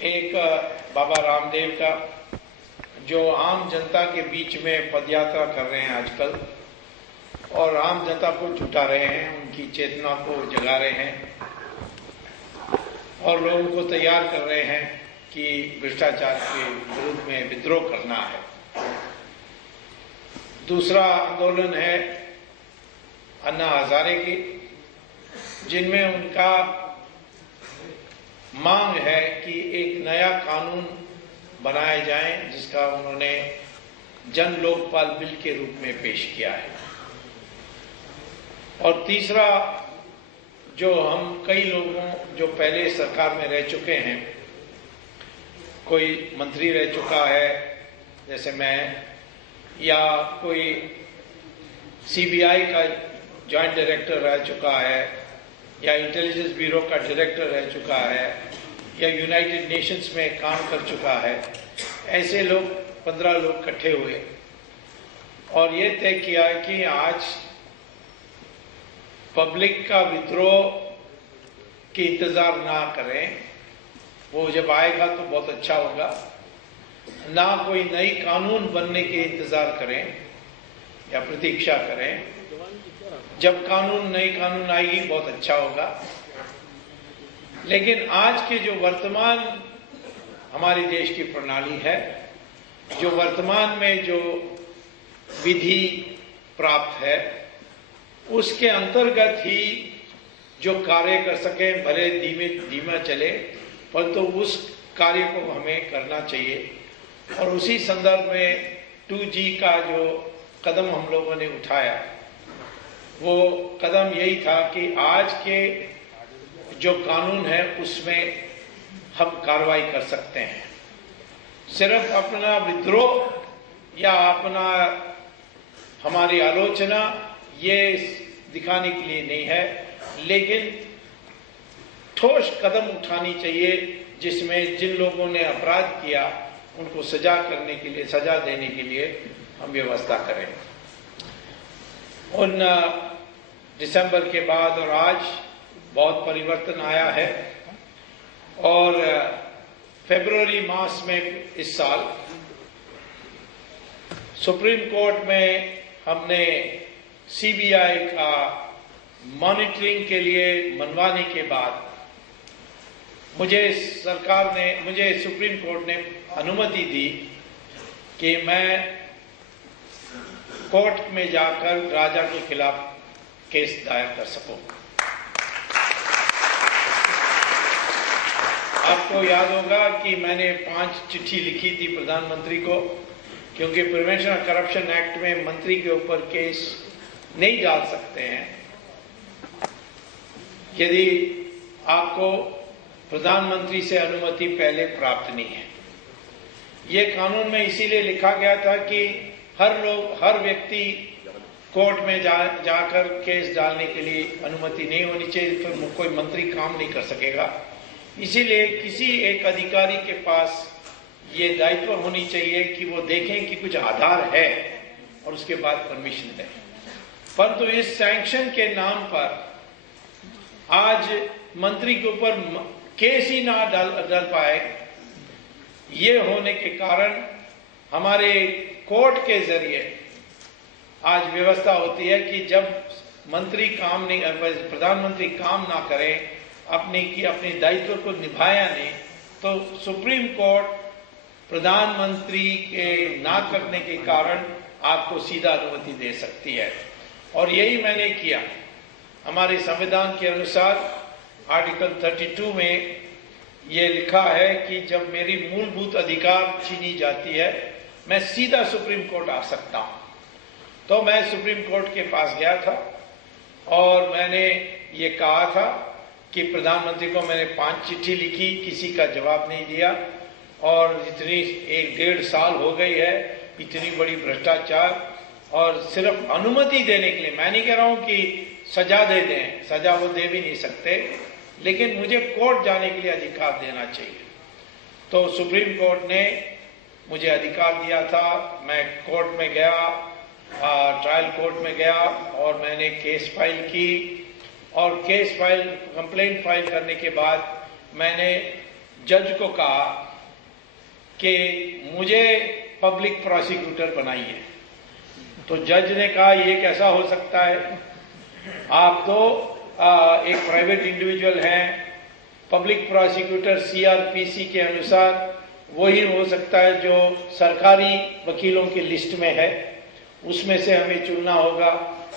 एक बाबा रामदेव का, जो आम जनता के बीच में पदयात्रा कर रहे हैं आजकल और आम जनता को जुटा रहे हैं, उनकी चेतना को जगा रहे हैं और लोगों को तैयार कर रहे हैं कि भ्रष्टाचार के विरुद्ध में विद्रोह करना है। दूसरा आंदोलन है अन्ना हजारे की, जिनमें उनका मांग है कि एक नया कानून बनाया जाए, जिसका उन्होंने जन लोकपाल बिल के रूप में पेश किया है। और तीसरा, जो हम कई लोगों जो पहले सरकार में रह चुके हैं, कोई मंत्री रह चुका है जैसे मैं, या कोई सीबीआई का जॉइंट डायरेक्टर रह चुका है, या इंटेलिजेंस ब्यूरो का डायरेक्टर रह चुका है, या यूनाइटेड नेशंस में काम कर चुका है, ऐसे लोग 15 लोग इकट्ठे हुए और ये तय किया कि आज पब्लिक का विद्रोह के इंतजार ना करें, वो जब आएगा तो बहुत अच्छा होगा, ना कोई नई कानून बनने के इंतजार करें या प्रतीक्षा करें। जब नई कानून आएगी बहुत अच्छा होगा। लेकिन आज के जो वर्तमान हमारे देश की प्रणाली है, जो वर्तमान में जो विधि प्राप्त है, उसके अंतर्गत ही जो कार्य कर सके, भले धीमा चले, परंतु उस कार्य को हमें करना चाहिए। और उसी संदर्भ में 2G का जो कदम हम लोगों ने उठाया, वो कदम यही था कि आज के जो कानून है उसमें हम कार्रवाई कर सकते हैं। सिर्फ अपना विद्रोह या अपना हमारी आलोचना ये दिखाने के लिए नहीं है, लेकिन ठोस कदम उठानी चाहिए जिसमें जिन लोगों ने अपराध किया उनको सजा देने के लिए हम व्यवस्था करें। उन दिसंबर के बाद और आज बहुत परिवर्तन आया है और फरवरी मास में इस साल सुप्रीम कोर्ट में हमने सीबीआई का मॉनिटरिंग के लिए मनवाने के बाद मुझे सुप्रीम कोर्ट ने अनुमति दी कि मैं कोर्ट में जाकर राजा के खिलाफ केस दायर कर सकूं। आपको याद होगा कि मैंने 5 चिट्ठी लिखी थी प्रधानमंत्री को, क्योंकि प्रिवेंशन ऑफ करप्शन एक्ट में मंत्री के ऊपर केस नहीं डाल सकते हैं यदि आपको प्रधानमंत्री से अनुमति पहले प्राप्त नहीं है। ये कानून में इसीलिए लिखा गया था कि हर व्यक्ति कोर्ट में जाकर केस डालने के लिए अनुमति नहीं होनी चाहिए, फिर कोई मंत्री काम नहीं कर सकेगा। इसीलिए किसी एक अधिकारी के पास ये दायित्व होनी चाहिए कि वो देखें कि कुछ आधार है और उसके बाद परमिशन दें। परंतु इस सैंक्शन के नाम पर आज मंत्री के ऊपर केस ही ना डाल पाए, ये होने के कारण हमारे कोर्ट के जरिए आज व्यवस्था होती है कि जब प्रधानमंत्री काम ना करें, अपने दायित्व को निभाया नहीं, तो सुप्रीम कोर्ट प्रधानमंत्री के ना करने के कारण आपको सीधा अनुमति दे सकती है। और यही मैंने किया। हमारे संविधान के अनुसार आर्टिकल 32 में ये लिखा है कि जब मेरी मूलभूत अधिकार छीनी जाती है, मैं सीधा सुप्रीम कोर्ट आ सकता हूं। तो मैं सुप्रीम कोर्ट के पास गया था और मैंने ये कहा था कि प्रधानमंत्री को मैंने 5 चिट्ठी लिखी, किसी का जवाब नहीं दिया, और इतनी 1-1.5 साल हो गई है, इतनी बड़ी भ्रष्टाचार, और सिर्फ अनुमति देने के लिए, मैं नहीं कह रहा हूं कि सजा दे दें, सजा वो दे भी नहीं सकते, लेकिन मुझे कोर्ट जाने के लिए अधिकार देना चाहिए। तो सुप्रीम कोर्ट ने मुझे अधिकार दिया था। मैं कोर्ट में गया, ट्रायल कोर्ट में गया और मैंने केस फाइल की, और कंप्लेंट फाइल करने के बाद मैंने जज को कहा कि मुझे पब्लिक प्रोसिक्यूटर बनाइए, तो जज ने कहा ये कैसा हो सकता है, आप तो एक प्राइवेट इंडिविजुअल हैं, पब्लिक प्रोसिक्यूटर सीआरपीसी के अनुसार वही हो सकता है जो सरकारी वकीलों की लिस्ट में है, उसमें से हमें चुनना होगा,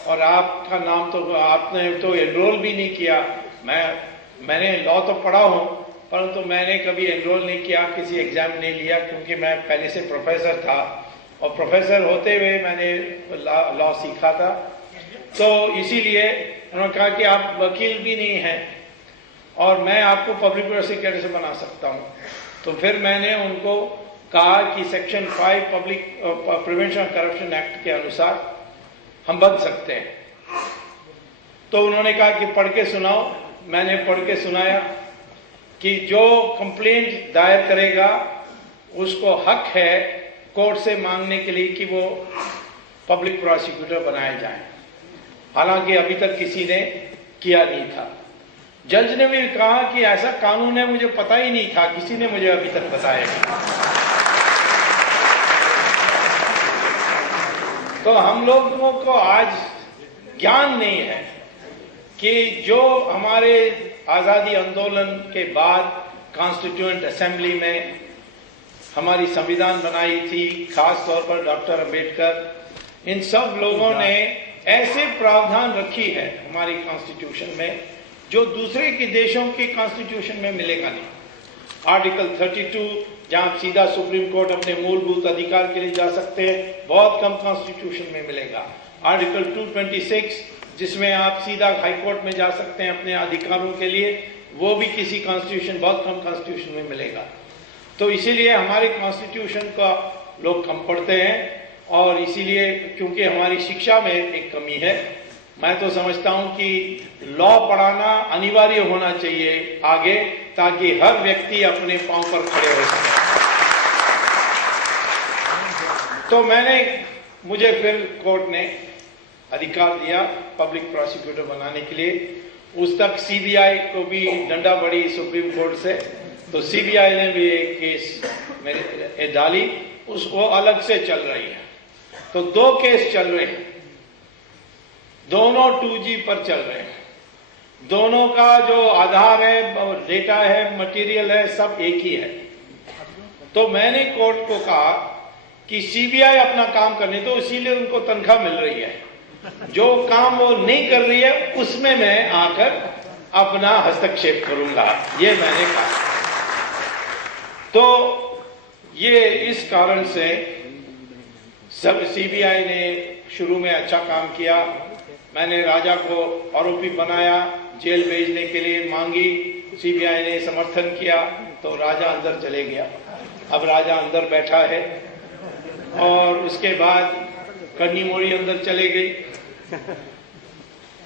और आपका नाम तो आपने तो एनरोल भी नहीं किया। मैंने लॉ तो पढ़ा हूं, परंतु मैंने कभी एनरोल नहीं किया, किसी एग्जाम नहीं लिया, क्योंकि मैं पहले से प्रोफेसर था और प्रोफेसर होते हुए मैंने लॉ सीखा था। तो इसीलिए उन्होंने कहा कि आप वकील भी नहीं हैं और मैं आपको पब्लिक प्रोसिक्यूटर से बना सकता हूं। तो फिर मैंने उनको कहा कि section 5 public prevention of corruption act के अनुसार हम बन सकते हैं। तो उन्होंने कहा कि पढ़ के सुनाओ। मैंने पढ़ के सुनाया कि जो कंप्लेंट दायर करेगा उसको हक है कोर्ट से मांगने के लिए कि वो पब्लिक प्रोसिक्यूटर बनाए जाएं। हालांकि अभी तक किसी ने किया नहीं था। जज ने भी कहा कि ऐसा कानून है, मुझे पता ही नहीं था, किसी ने मुझे अभी तक बताया नहीं। तो हम लोगों को आज ज्ञान नहीं है कि जो हमारे आजादी आंदोलन के बाद कॉन्स्टिट्यूएंट असेंबली में हमारी संविधान बनाई थी, खास तौर पर डॉक्टर अंबेडकर, इन सब लोगों ने ऐसे प्रावधान रखी है हमारी कॉन्स्टिट्यूशन में जो दूसरे के देशों के कॉन्स्टिट्यूशन में मिलेगा नहीं। आर्टिकल 32 जहां सीधा सुप्रीम कोर्ट अपने मूलभूत अधिकार के लिए जा सकते हैं, बहुत कम कॉन्स्टिट्यूशन में मिलेगा। आर्टिकल 226 जिसमें आप सीधा हाई कोर्ट में जा सकते हैं अपने अधिकारों के लिए, वो भी किसी कॉन्स्टिट्यूशन, बहुत कम कॉन्स्टिट्यूशन में मिलेगा। तो इसीलिए हमारे कॉन्स्टिट्यूशन का लोग कम पढ़ते हैं और इसीलिए क्योंकि हमारी शिक्षा में एक कमी है, मैं तो समझता हूं कि लॉ पढ़ाना अनिवार्य होना चाहिए आगे, ताकि हर व्यक्ति अपने पांव पर खड़े हो सके। तो मुझे फिर कोर्ट ने अधिकार दिया पब्लिक प्रोसिक्यूटर बनाने के लिए। उस तक सीबीआई को भी डंडा पड़ी सुप्रीम कोर्ट से, तो सीबीआई ने भी एक केस मेरे डाली, उसको अलग से चल रही है। तो 2 केस चल रहे हैं, दोनों 2G पर चल रहे हैं। दोनों का जो आधार है, डेटा है, मटेरियल है, सब एक ही है। तो मैंने कोर्ट को कहा कि सीबीआई अपना काम करने दो, इसीलिए उनको तनख्वाह मिल रही है। जो काम वो नहीं कर रही है उसमें मैं आकर अपना हस्तक्षेप करूंगा, ये मैंने कहा। तो ये इस कारण से सब सीबीआई ने शुरू में अच्छा काम किया। मैंने राजा को आरोपी बनाया, जेल भेजने के लिए मांगी, सीबीआई ने समर्थन किया, तो राजा अंदर चले गया। अब राजा अंदर बैठा है और उसके बाद कन्नी मोरी अंदर चले गई।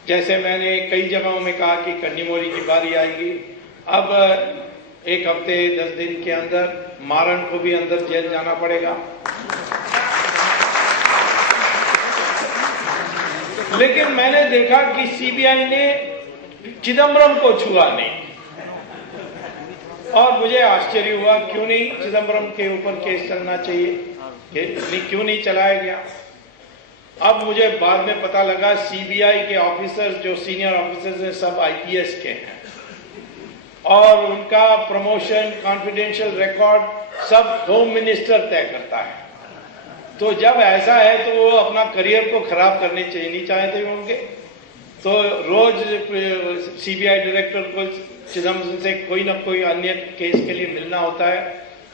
जैसे मैंने कई जगहों में कहा कि कन्नी मोरी की बारी आएगी। अब 1 हफ्ते 10 दिन के अंदर मारन को भी अंदर जेल जाना पड़ेगा। लेकिन मैंने देखा कि सीबीआई ने चिदम्बरम को छुआ नहीं, और मुझे आश्चर्य हुआ क्यों नहीं चिदम्बरम के ऊपर केस चलना चाहिए, क्यों नहीं चलाया गया। अब मुझे बाद में पता लगा सीबीआई के ऑफिसर्स, जो सीनियर ऑफिसर्स हैं, सब आईपीएस के हैं और उनका प्रमोशन, कॉन्फिडेंशियल रिकॉर्ड सब होम मिनिस्टर तय करता है। तो जब ऐसा है तो वो अपना करियर को खराब करने चाहिए नहीं चाहते होंगे। तो रोज सीबीआई डायरेक्टर को चिदम्बरम से कोई ना कोई अन्य केस के लिए मिलना होता है,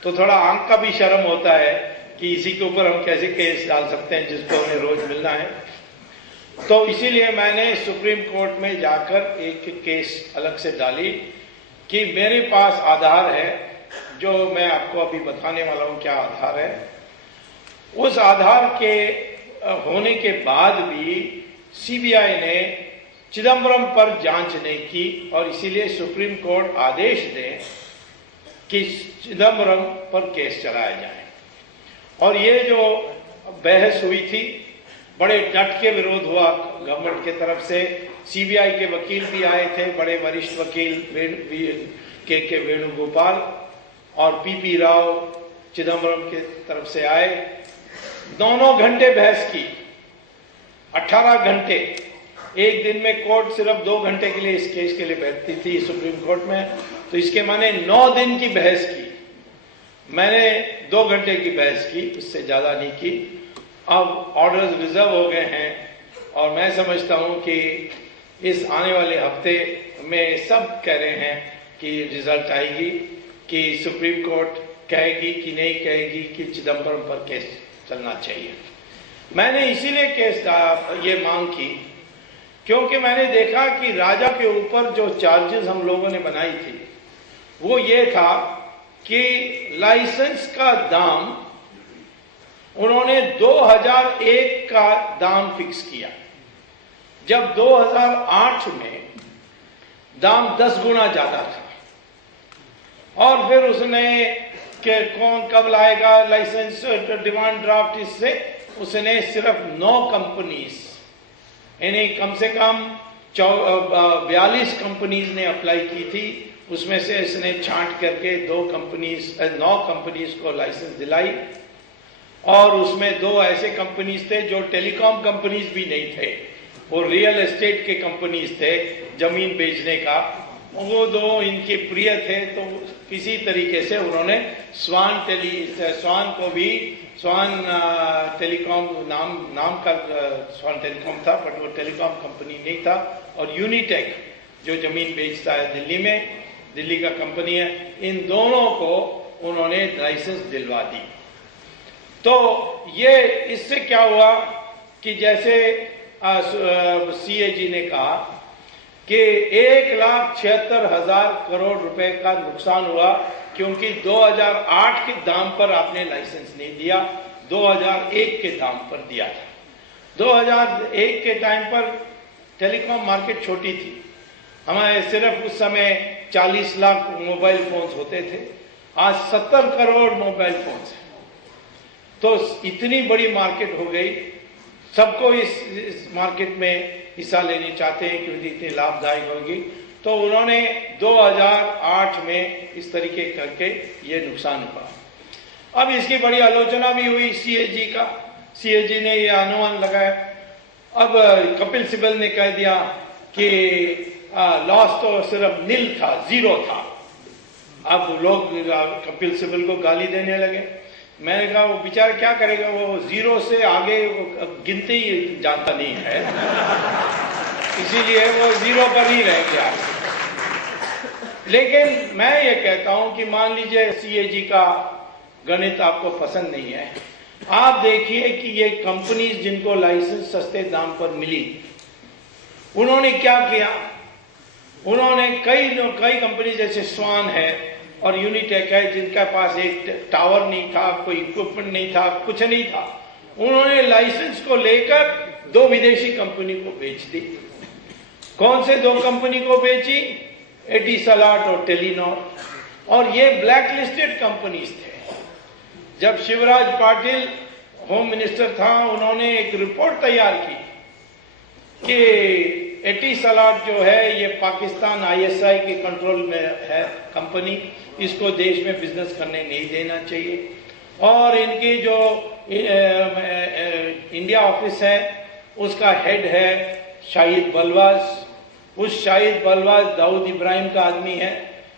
तो थोड़ा आंख का भी शर्म होता है कि इसी के ऊपर हम कैसे केस डाल सकते हैं जिसको हमें रोज मिलना है। तो इसीलिए मैंने सुप्रीम कोर्ट में जाकर एक केस अलग से डाली कि मेरे पास आधार है, जो मैं आपको अभी बताने वाला हूं क्या आधार है। उस आधार के होने के बाद भी सीबीआई ने चिदम्बरम पर जांच नहीं की और इसीलिए सुप्रीम कोर्ट आदेश दे कि चिदम्बरम पर केस चलाया जाए। और ये जो बहस हुई थी, बड़े डट के विरोध हुआ गवर्नमेंट की तरफ से। सीबीआई के वकील भी आए थे, बड़े वरिष्ठ वकील के वेणुगोपाल, और पीपी राव चिदम्बरम के तरफ से आए। दोनों घंटे बहस की, 18 घंटे। एक दिन में कोर्ट सिर्फ 2 घंटे के लिए इस केस के लिए बैठती थी सुप्रीम कोर्ट में, तो इसके माने 9 दिन की बहस की। मैंने 2 घंटे की बहस की, उससे ज्यादा नहीं की। अब ऑर्डर्स रिजर्व हो गए हैं और मैं समझता हूं कि इस आने वाले हफ्ते में सब कह रहे हैं कि रिजल्ट आएगी, कि सुप्रीम कोर्ट कहेगी कि नहीं कहेगी कि चिदम्बरम पर केस चलना चाहिए। मैंने इसीलिए केस ये मांग की क्योंकि मैंने देखा कि राजा के ऊपर जो चार्जेस हम लोगों ने बनाई थी वो ये था कि लाइसेंस का दाम उन्होंने 2001 का दाम फिक्स किया, जब 2008 में दाम 10 गुना ज्यादा था। और फिर उसने कि कौन कब लाएगा लाइसेंस, डिमांड ड्राफ्ट, इससे उसने सिर्फ 9 कंपनीज, यानी कम से कम 42 कंपनीज ने अप्लाई की थी। उसमें से इसने छांट करके 9 कंपनीज को लाइसेंस दिलाई। और उसमें 2 ऐसे कंपनीज थे जो टेलीकॉम कंपनीज भी नहीं थे, वो रियल एस्टेट के कंपनीज थे, जमीन बेचने का। वो 2 इनके प्रिय थे, तो किसी तरीके से उन्होंने स्वान टेलीकॉम नाम का स्वान टेलीकॉम था, बट वो टेलीकॉम कंपनी नहीं था। और यूनिटेक जो जमीन बेचता है दिल्ली का कंपनी है, इन दोनों को उन्होंने लाइसेंस दिलवा दी। तो ये इससे क्या हुआ कि जैसे सीएजी ने कहा कि 1,76,000 करोड़ रुपए का नुकसान हुआ, क्योंकि 2008 के दाम पर आपने लाइसेंस नहीं दिया, 2001 के दाम पर दिया था। 2001 के टाइम पर टेलीकॉम मार्केट छोटी थी, हमारे सिर्फ उस समय 40 लाख मोबाइल फोन्स होते थे, आज 70 करोड़ मोबाइल फोन्स हैं। तो इतनी बड़ी मार्केट हो गई, सबको इस मार्केट में हिस्सा लेने चाहते हैं क्योंकि इतनी लाभदायक होगी। तो उन्होंने 2008 में इस तरीके करके ये नुकसान हुआ। अब इसकी बड़ी आलोचना भी हुई सीएजी का, सीएजी ने ये अनुमान लगाया। अब कपिल सिब्बल ने कह दिया कि लॉस तो सिर्फ नील था, 0 था। अब लोग कपिल सिब्बल को गाली देने लगे। मैंने कहा वो बेचारा क्या करेगा, वो 0 से आगे गिनती ही जानता नहीं है, इसीलिए वो 0 पर ही रह गया। लेकिन मैं ये कहता हूं कि मान लीजिए सीएजी का गणित आपको पसंद नहीं है, आप देखिए कि ये कंपनीज जिनको लाइसेंस सस्ते दाम पर मिली, उन्होंने क्या किया। उन्होंने कई कंपनी जैसे स्वान है और यूनिटेक है, जिनका पास एक टावर नहीं था, कोई इक्विपमेंट नहीं था, कुछ नहीं था, उन्होंने लाइसेंस को लेकर 2 विदेशी कंपनी को बेच दी। कौन से 2 कंपनी को बेची? एटिसलाट और टेलीनॉर। और ये ब्लैक लिस्टेड कंपनीज थे। जब शिवराज पाटिल होम मिनिस्टर था, उन्होंने एक रिपोर्ट तैयार की कि एटिसलाट जो है ये पाकिस्तान ISI के कंट्रोल में है कंपनी, इसको देश में बिजनेस करने नहीं देना चाहिए। और इनकी जो इंडिया ऑफिस है उसका हेड है शाहिद बलवाज। उस शाहिद बलवाज दाऊद इब्राहिम का आदमी है,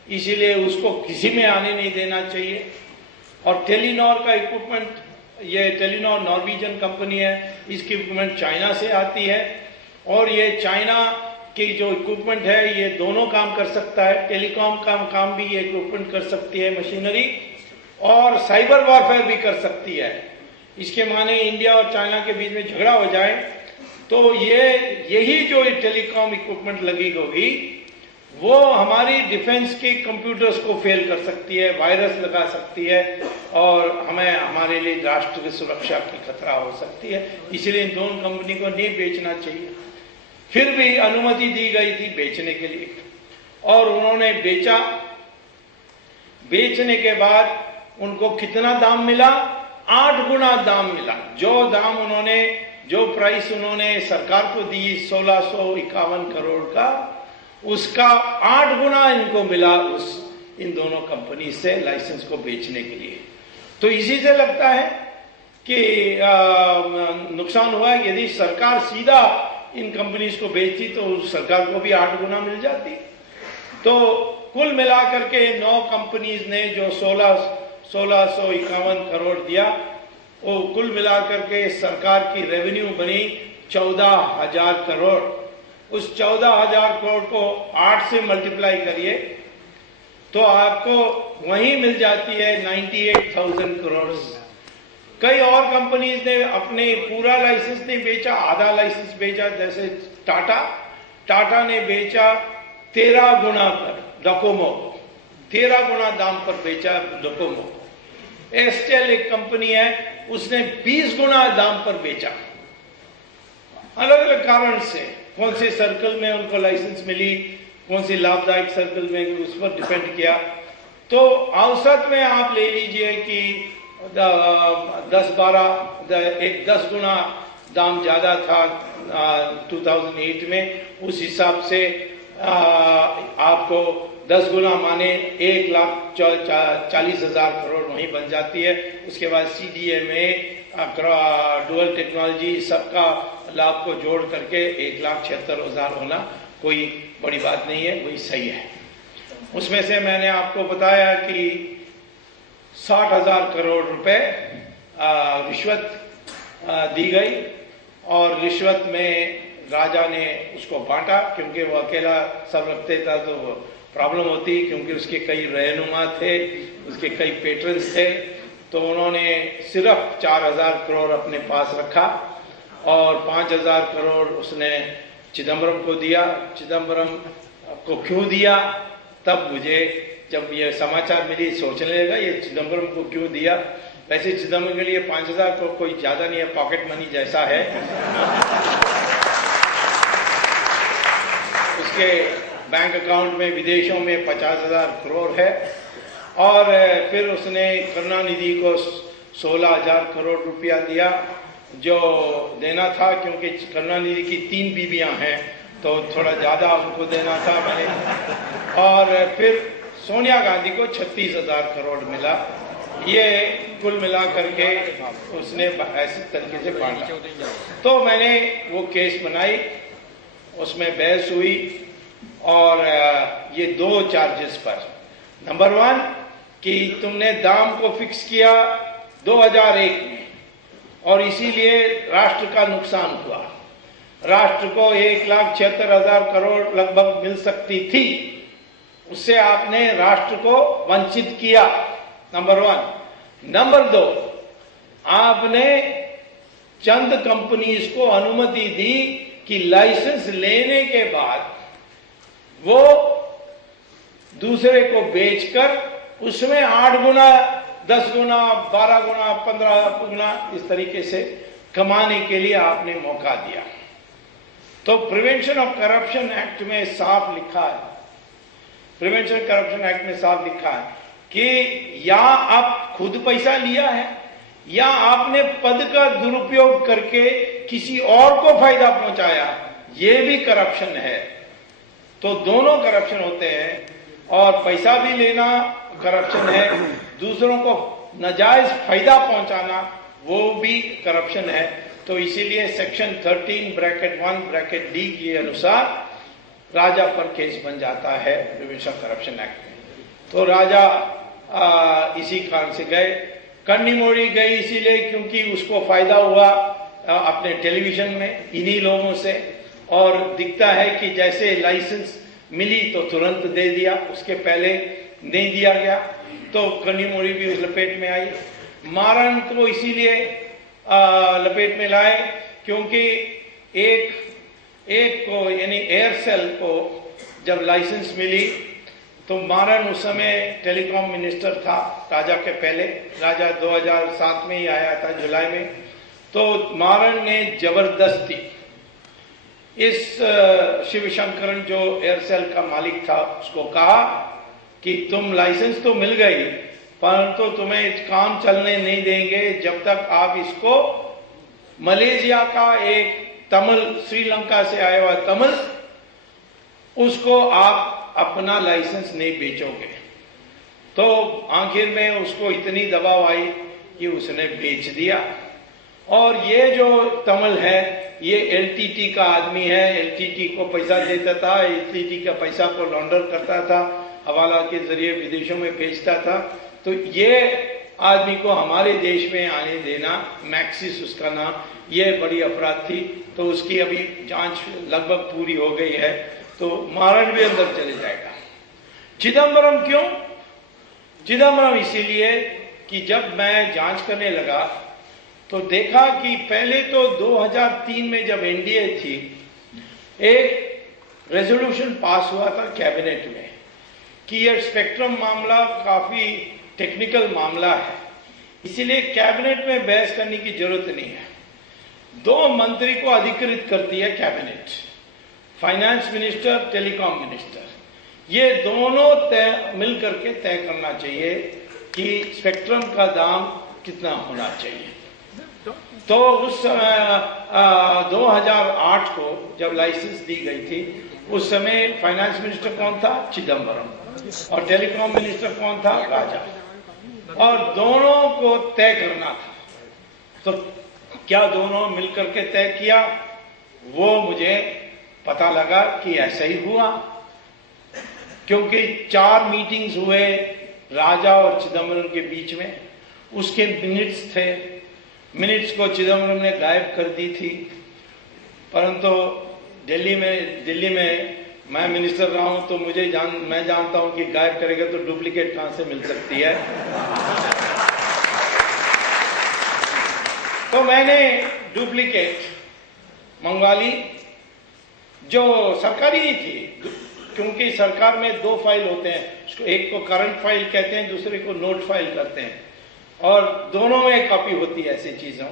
इसीलिए उसको किसी में आने नहीं देना चाहिए। और टेलीनॉर का इक्विपमेंट, ये टेलीनॉर नॉर्वेजियन कंपनी है, इसकी इक्विपमेंट चाइना से आती है। और ये चाइना की जो इक्विपमेंट है ये दोनों काम कर सकता है, टेलीकॉम का काम भी ये इक्विपमेंट कर सकती है, मशीनरी, और साइबर वॉरफेयर भी कर सकती है। इसके माने इंडिया और चाइना के बीच में झगड़ा हो जाए तो यही जो टेलीकॉम इक्विपमेंट लगी होगी वो हमारी डिफेंस के कंप्यूटर्स को फेल कर सकती है, वायरस लगा सकती है, और हमारे लिए राष्ट्र की सुरक्षा की खतरा हो सकती है। इसलिए इन दोनों कंपनी को नहीं बेचना चाहिए। फिर भी अनुमति दी गई थी बेचने के लिए, और उन्होंने बेचा। बेचने के बाद उनको कितना दाम मिला? 8 गुना दाम मिला। जो प्राइस उन्होंने सरकार को दी 1651 करोड़ का, उसका 8 गुना इनको मिला उस इन दोनों कंपनी से लाइसेंस को बेचने के लिए। तो इसी से लगता है कि नुकसान हुआ। यदि सरकार सीधा इन कंपनीज को बेचती तो सरकार को भी 8 गुना मिल जाती। तो कुल मिलाकर के 9 कंपनीज ने जो 1651 करोड़ दिया, वो कुल मिलाकर के सरकार की रेवेन्यू बनी 14,000 करोड़। उस 14,000 करोड़ को 8 से मल्टीप्लाई करिए तो आपको वहीं मिल जाती है 98,000 करोड़। कई और कंपनीज ने अपने पूरा लाइसेंस नहीं बेचा, आधा लाइसेंस बेचा। जैसे टाटा ने बेचा 13 गुना पर डोकोमो, 13 गुना दाम पर बेचा डोकोमो। एस्टेल एक कंपनी है, उसने 20 गुना दाम पर बेचा। अलग अलग कारण से, कौन से सर्कल में उनको लाइसेंस मिली, कौन सी लाभदायक सर्कल में, उस पर डिपेंड किया। तो औसत में आप ले लीजिए कि 10 गुना दाम ज्यादा था 2008 में। उस हिसाब से आपको 10 गुना माने 1,40,000 करोड़ वहीं बन जाती है। उसके बाद CDMA, डुअल टेक्नोलॉजी, सबका लाभ को जोड़ करके 1,76,000 होना कोई बड़ी बात नहीं है, वही सही है। उसमें से मैंने आपको बताया कि 60,000 करोड़ रुपए रिश्वत दी गई, और रिश्वत में राजा ने उसको बांटा, क्योंकि वो अकेला सब रखते था तो प्रॉब्लम होती, क्योंकि उसके कई रहनुमा थे, उसके कई पेट्रन्स थे। तो उन्होंने सिर्फ 4,000 करोड़ अपने पास रखा और 5,000 करोड़ उसने चिदम्बरम को दिया। चिदम्बरम को क्यों दिया, तब मुझे जब ये समाचार मिली सोचने लगा ये चिदम्बरम को क्यों दिया। वैसे चिदम्बरम के लिए 5,000 तो कोई ज्यादा नहीं है, पॉकेट मनी जैसा है। उसके बैंक अकाउंट में विदेशों में 50,000 करोड़ है। और फिर उसने करुणानिधि को 16,000 करोड़ रुपया दिया, जो देना था, क्योंकि करुणानिधि की 3 बीवियां हैं तो थोड़ा ज्यादा उनको देना था मैंने। और फिर सोनिया गांधी को 36,000 करोड़ मिला। ये कुल मिला करके उसने ऐसे तरीके से बांटा। तो मैंने वो केस बनाई, उसमें बहस हुई, और ये 2 चार्जेस पर। नंबर 1 कि तुमने दाम को फिक्स किया 2001 में, और इसीलिए राष्ट्र का नुकसान हुआ। राष्ट्र को 1,76,000 करोड़ लगभग मिल सकती थी, उससे आपने राष्ट्र को वंचित किया, नंबर 1। नंबर 2, आपने चंद कंपनीज को अनुमति दी कि लाइसेंस लेने के बाद वो दूसरे को बेचकर उसमें 8 गुना, 10 गुना, 12 गुना, 15 गुना इस तरीके से कमाने के लिए आपने मौका दिया। तो प्रिवेंशन ऑफ करप्शन एक्ट में साफ लिखा है, प्रिवेंशन करप्शन एक्ट में साफ लिखा है कि या आप खुद पैसा लिया है या आपने पद का दुरुपयोग करके किसी और को फायदा पहुंचाया, ये भी करप्शन है। तो दोनों करप्शन होते हैं, और पैसा भी लेना करप्शन है, दूसरों को नाजायज फायदा पहुंचाना वो भी करप्शन है। तो इसीलिए सेक्शन 13(1)(d) के अनुसार राजा पर केस बन जाता है प्रिवेंशन करप्शन एक्ट में। तो राजा इसी कारण से गए। कन्नीमोड़ी गई इसीलिए क्योंकि उसको फायदा हुआ अपने टेलीविजन में इन्हीं लोगों से, और दिखता है कि जैसे लाइसेंस मिली तो तुरंत दे दिया, उसके पहले नहीं दिया गया, तो कन्नीमोड़ी भी उस लपेट में आई। मारन को इसीलिए लपेट में लाए क्योंकि एक को यानी एयरसेल को जब लाइसेंस मिली तो मारन उस समय टेलीकॉम मिनिस्टर था राजा के पहले। राजा 2007 में ही आया था, जुलाई में। तो मारन ने जबरदस्ती इस शिवशंकरन जो एयरसेल का मालिक था उसको कहा कि तुम लाइसेंस तो मिल गई परंतु तुम्हें काम चलने नहीं देंगे जब तक आप इसको मलेशिया का एक तमिल, श्रीलंका से आया हुआ तमिल, उसको आप अपना लाइसेंस नहीं बेचोगे। तो आखिर में उसको इतनी दबाव आई कि उसने बेच दिया। और ये जो तमिल है ये एलटीटी का आदमी है, एलटीटी को पैसा देता था, एलटीटी का पैसा को लॉन्डर करता था, हवाला के जरिए विदेशों में भेजता था। तो ये आदमी को हमारे देश में आने देना, मैक्सिस उसका नाम, ये बड़ी अपराध थी। तो उसकी अभी जांच लगभग पूरी हो गई है, तो महाराष्ट्र भी अंदर चले जाएगा। चिदम्बरम क्यों? चिदम्बरम इसीलिए कि जब मैं जांच करने लगा तो देखा कि पहले तो 2003 में जब एनडीए थी, एक रेजोल्यूशन पास हुआ था कैबिनेट में कि यह स्पेक्ट्रम मामला काफी टेक्निकल मामला है, इसीलिए कैबिनेट में बहस करने की जरूरत नहीं है। 2 मंत्री को अधिकृत करती है cabinet, finance minister, telecom minister. ये दोनों मिल करके तय करना चाहिए कि स्पेक्ट्रम का दाम कितना होना चाहिए। तो उस समय 2008 को जब लाइसेंस दी गई थी, उस समय फाइनेंस मिनिस्टर कौन था? चिदम्बरम। और टेलीकॉम मिनिस्टर कौन था? राजा। और दोनों को तय करना था। तो क्या दोनों मिलकर के तय किया? वो मुझे पता लगा कि ऐसा ही हुआ, क्योंकि 4 मीटिंग्स हुए राजा और चिदम्बरम के बीच में, उसके मिनट्स थे। मिनट्स को चिदम्बरम ने गायब कर दी थी, परंतु दिल्ली में मैं मिनिस्टर रहा हूं तो मैं जानता हूं कि गायब करेगा तो डुप्लीकेट कहां से मिल सकती है। तो मैंने डुप्लीकेट मंगवा ली, जो सरकारी ही थी, क्योंकि सरकार में 2 फाइल होते हैं, उसको एक को करंट फाइल कहते हैं, दूसरे को नोट फाइल करते हैं, और दोनों में कॉपी होती है ऐसी चीजों।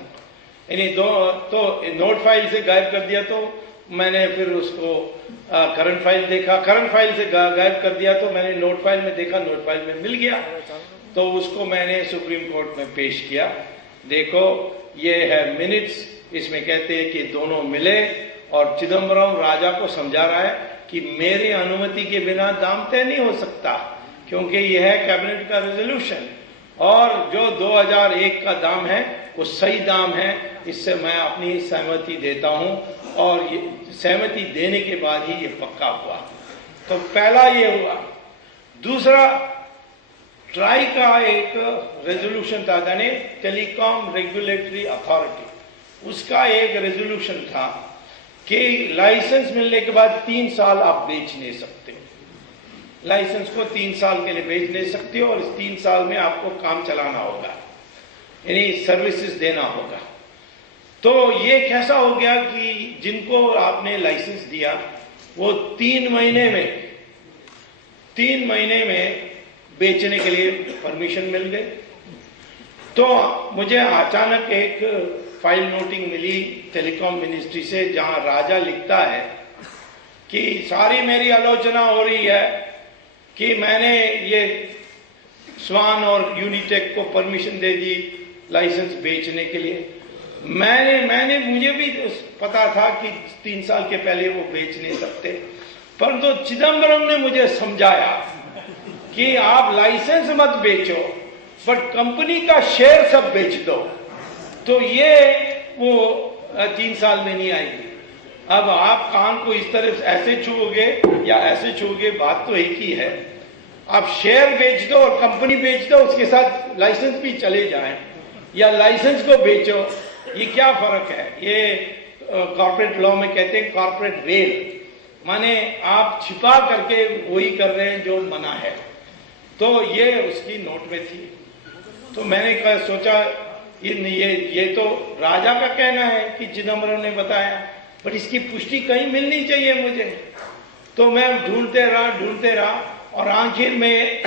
यानी तो नोट फाइल से गायब कर दिया, तो मैंने फिर उसको करंट फाइल देखा, करंट फाइल से गायब कर दिया तो मैंने नोट फाइल में देखा, नोट फाइल में मिल गया, तो उसको मैंने सुप्रीम कोर्ट में पेश किया। देखो ये है मिनट्स, इसमें कहते हैं कि दोनों मिले और चिदम्बरम राजा को समझा रहा है कि मेरी अनुमति के बिना दाम तय नहीं हो सकता, क्योंकि यह है कैबिनेट का रेजोल्यूशन, और जो 2001 का दाम है वो सही दाम है, इससे मैं अपनी सहमति देता हूं। और ये सहमति देने के बाद ही ये पक्का हुआ। तो पहला ये हुआ। दूसरा, ट्राई का एक रेजोल्यूशन था, यानी टेलीकॉम रेगुलेटरी अथॉरिटी, उसका एक रेजोल्यूशन था कि लाइसेंस मिलने के बाद 3 साल आप बेच नहीं सकते, लाइसेंस को 3 साल के लिए बेच नहीं सकते हो, और इस 3 साल में आपको काम चलाना होगा, यानी सर्विसेज देना होगा। तो ये कैसा हो गया कि जिनको आपने लाइसेंस दिया वो 3 महीने में बेचने के लिए परमिशन मिल गई। तो मुझे अचानक एक फाइल नोटिंग मिली टेलीकॉम मिनिस्ट्री से, जहां राजा लिखता है कि सारी मेरी आलोचना हो रही है कि मैंने ये स्वान और यूनिटेक को परमिशन दे दी लाइसेंस बेचने के लिए। मुझे भी पता था कि 3 साल के पहले वो बेच नहीं सकते, परंतु चिदम्बरम ने मुझे समझाया कि आप लाइसेंस मत बेचो, बट कंपनी का शेयर सब बेच दो, तो ये वो 3 साल में नहीं आएगी। अब आप कान को इस तरह ऐसे छूओगे या ऐसे छूओगे, बात तो एक ही है। आप शेयर बेच दो और कंपनी बेच दो, उसके साथ लाइसेंस भी चले जाएं, या लाइसेंस को बेचो, ये क्या फर्क है? ये कॉर्पोरेट लॉ में कहते हैं कॉर्पोरेट वेल, माने आप छिपा करके वही कर रहे हैं जो मना है। तो ये उसकी नोट में थी। तो मैंने सोचा ये तो राजा का कहना है कि चिदम्बरम ने बताया, पर इसकी पुष्टि कहीं मिलनी चाहिए मुझे। तो मैं ढूंढते रहा और आखिर में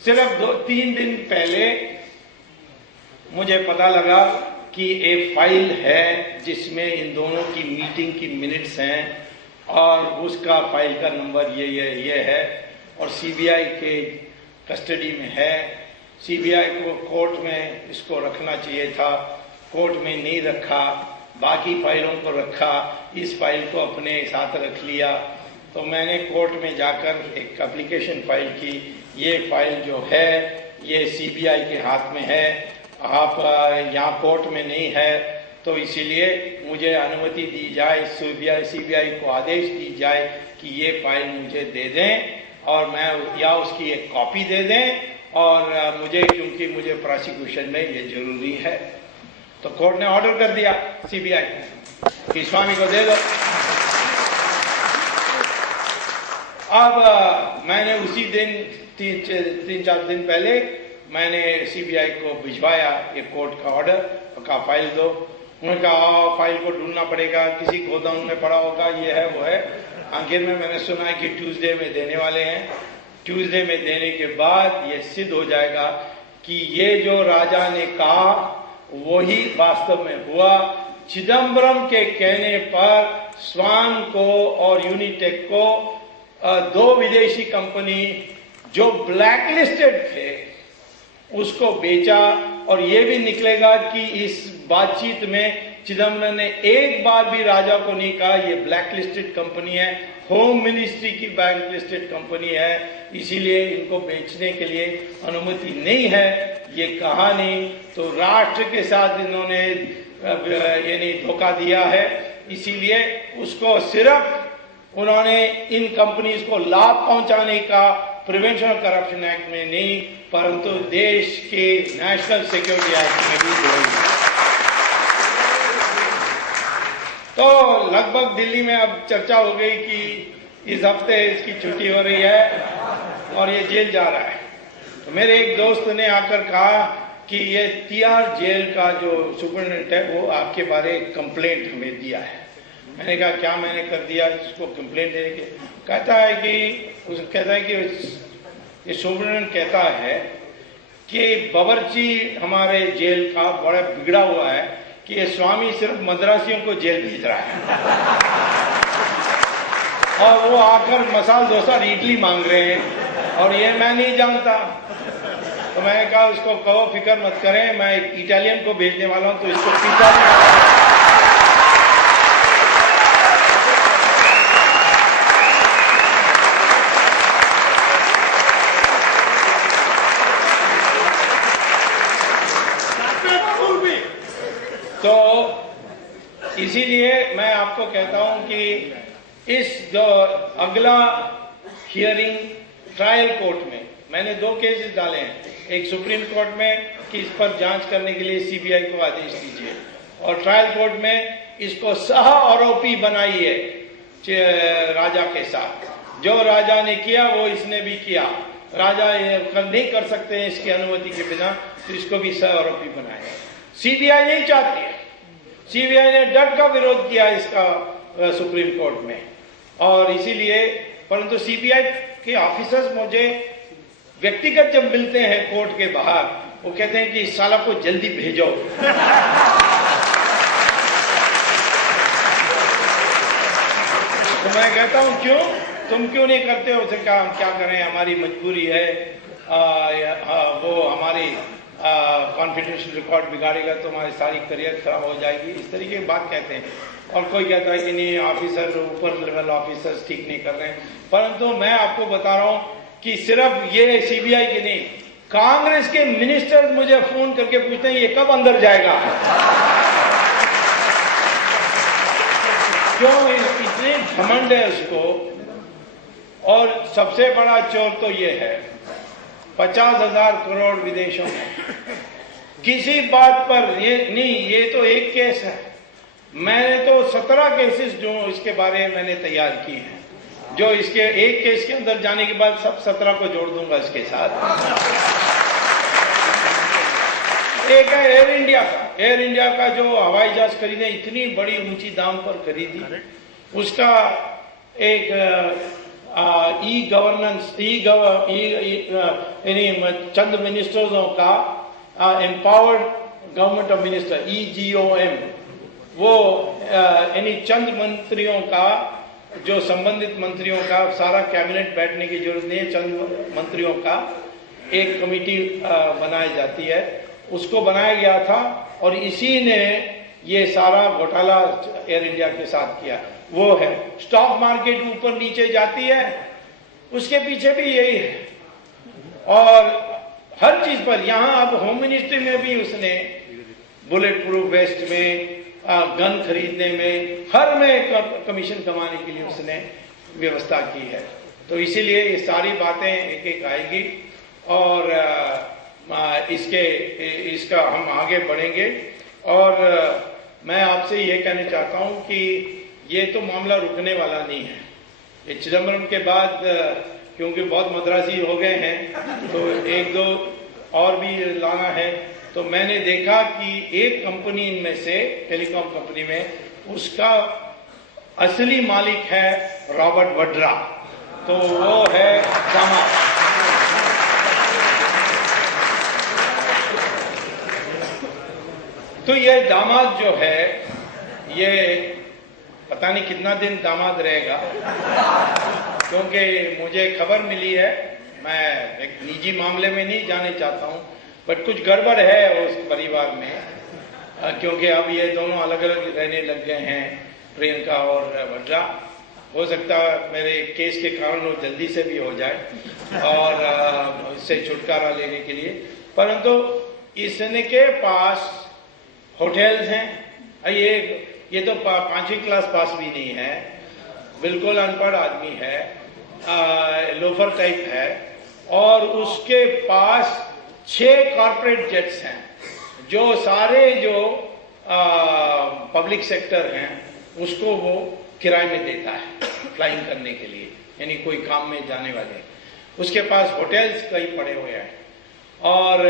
सिर्फ 2-3 दिन पहले मुझे पता लगा कि एक फाइल है जिसमें इन दोनों की मीटिंग की मिनट्स हैं, और उसका फाइल का नंबर ये है, और सीबीआई के कस्टडी में है। सीबीआई को कोर्ट में इसको रखना चाहिए था, कोर्ट में नहीं रखा, बाकी फाइलों को रखा, इस फाइल को अपने साथ रख लिया। तो मैंने कोर्ट में जाकर एक एप्लीकेशन फाइल की ये फाइल जो है ये सीबीआई के हाथ में है, आप यहाँ कोर्ट में नहीं है, तो इसीलिए मुझे अनुमति दी जाए, सीबीआई को आदेश दी जाए कि ये फाइल मुझे दे दें और मैं या उसकी एक कॉपी दे दें, और मुझे क्योंकि मुझे प्रोसिक्यूशन में ये जरूरी है। तो कोर्ट ने ऑर्डर कर दिया सीबीआई कि स्वामी को दे दो। अब मैंने उसी दिन 3-4 दिन पहले मैंने सीबीआई को भिजवाया ये कोर्ट का ऑर्डर, कहा फाइल दो। उन्होंने कहा फाइल को ढूंढना पड़ेगा, किसी गोदाम में पड़ा होगा, ये है वो है। आखिर में मैंने सुना है कि ट्यूसडे में देने वाले हैं। ट्यूसडे में देने के बाद ये सिद्ध हो जाएगा कि ये जो राजा ने कहा वही वास्तव में हुआ। चिदम्बरम के कहने पर स्वान को और यूनिटेक को 2 विदेशी कंपनी जो ब्लैकलिस्टेड थे उसको बेचा, और ये भी निकलेगा कि इस बातचीत में चिदम्बरम ने एक बार भी राजा को नहीं कहा ये ब्लैकलिस्टेड कंपनी है, होम मिनिस्ट्री की ब्लैकलिस्टेड कंपनी है, इसीलिए इनको बेचने के लिए अनुमति नहीं है, ये कहा नहीं। तो राष्ट्र के साथ इन्होंने यानी धोखा दिया है, इसीलिए उसको सिर्फ उन्होंने इन कंपनीज को लाभ पहुंचाने का प्रिवेंशन ऑफ करप्शन एक्ट में नहीं, परंतु देश के नेशनल सिक्योरिटी एक्ट में भी जोड़ी। तो लगभग दिल्ली में अब चर्चा हो गई कि इस हफ्ते इसकी छुट्टी हो रही है और ये जेल जा रहा है। तो मेरे एक दोस्त ने आकर कहा कि ये तिहाड़ जेल का जो सुपरिटेंडेंट है वो आपके बारे कंप्लेंट हमें दिया है। मैंने कहा क्या मैंने कर दिया इसको कंप्लेंट देने के? कहता है कि ये सुपरिटेंडेंट कहता है कि बावर्ची हमारे जेल का बड़ा बिगड़ा हुआ है कि ये स्वामी सिर्फ मद्रासियों को जेल भेज रहा है और वो आकर मसाला डोसा इडली मांग रहे हैं और ये मैं नहीं जानता। तो मैंने कहा उसको कहो फिक्र मत करें, मैं एक इटालियन को भेजने वाला हूं तो इसको पिज्जा तो इसीलिए मैं आपको कहता हूं कि इस जो अगला हियरिंग ट्रायल कोर्ट में मैंने 2 केसेस डाले हैं, एक सुप्रीम कोर्ट में कि इस पर जांच करने के लिए सीबीआई को आदेश दीजिए, और ट्रायल कोर्ट में इसको सह आरोपी बनाइए राजा के साथ। जो राजा ने किया वो इसने भी किया, राजा ये नहीं कर सकते हैं इसकी अनुमति के बिना, तो इसको भी सह आरोपी बनाए। सीबीआई नहीं चाहती है, सीबीआई ने डट का विरोध किया इसका सुप्रीम कोर्ट में, और इसीलिए परंतु सीबीआई के ऑफिसर्स मुझे व्यक्तिगत जब मिलते हैं कोर्ट के बाहर, वो कहते हैं कि इस साला को जल्दी भेजो। तो मैं कहता हूं क्यों, तुम क्यों नहीं करते हो? उसे कहा हम क्या करें, हमारी मजबूरी है, वो हमारी कॉन्फिडेंशियल रिकॉर्ड बिगाड़ेगा तो हमारी सारी करियर खराब हो जाएगी, इस तरीके की बात कहते हैं। और कोई कहता है कि नहीं ऑफिसर ऊपर लेवल ऑफिसर्स ठीक नहीं कर रहे हैं, परंतु मैं आपको बता रहा हूं कि सिर्फ ये सीबीआई के नहीं, कांग्रेस के मिनिस्टर मुझे फोन करके पूछते हैं ये कब अंदर जाएगा। क्यों? इतने घमंड है उसको। और सबसे बड़ा चोर तो ये है 50,000 करोड़ विदेशों में, किसी बात पर ये नहीं, ये तो एक केस है, मैंने तो 17 केसेस जो इसके बारे में मैंने तैयार किए हैं, जो इसके एक केस के अंदर जाने के बाद सब 17 को जोड़ दूंगा इसके साथ। एक है एयर इंडिया का, एयर इंडिया का जो हवाई जहाज खरीदे, इतनी बड़ी ऊंची दाम पर खरीदी, उसका एक ई गवर्नेंस यानी चंद मिनिस्टर्सों का empowered government of minister EGOM, वो यानी चंद मंत्रियों का, जो संबंधित मंत्रियों का, सारा कैबिनेट बैठने की जरूरत नहीं है, चंद मंत्रियों का एक कमेटी बनाई जाती है, उसको बनाया गया था और इसी ने ये सारा घोटाला एयर इंडिया के साथ किया। वो है स्टॉक मार्केट ऊपर नीचे जाती है, उसके पीछे भी यही है। और हर चीज पर, यहाँ अब होम मिनिस्ट्री में भी उसने बुलेट प्रूफ वेस्ट में, गन खरीदने में, हर में कमीशन कमाने के लिए उसने व्यवस्था की है। तो इसीलिए ये सारी बातें एक एक आएगी और इसका हम आगे बढ़ेंगे। और मैं आपसे ये कहना चाहता हूं कि ये तो मामला रुकने वाला नहीं है। ये चिदम्बरम के बाद क्योंकि बहुत मद्रासी हो गए हैं तो एक दो और भी लाना है। तो मैंने देखा कि एक कंपनी इनमें से, टेलीकॉम कंपनी में, उसका असली मालिक है रॉबर्ट वड्रा, तो वो है दामाद। तो ये दामाद जो है, ये पता नहीं कितना दिन दामाद रहेगा, क्योंकि मुझे खबर मिली है, मैं एक निजी मामले में नहीं जाने चाहता हूं, बट कुछ गड़बड़ है उस परिवार में, क्योंकि अब ये दोनों अलग अलग रहने लग गए हैं, प्रियंका और वड्रा। हो सकता है मेरे केस के कारण वो जल्दी से भी हो जाए और इससे छुटकारा लेने के लिए। परंतु इसके पास होटल्स हैं। ये तो 5वीं क्लास पास भी नहीं है, बिल्कुल अनपढ़ आदमी है, लोफर टाइप है, और उसके पास 6 कॉर्पोरेट जेट्स हैं, जो सारे जो पब्लिक सेक्टर हैं उसको वो किराए में देता है फ्लाइंग करने के लिए, यानी कोई काम में जाने वाले। उसके पास होटल्स कई पड़े हुए हैं। और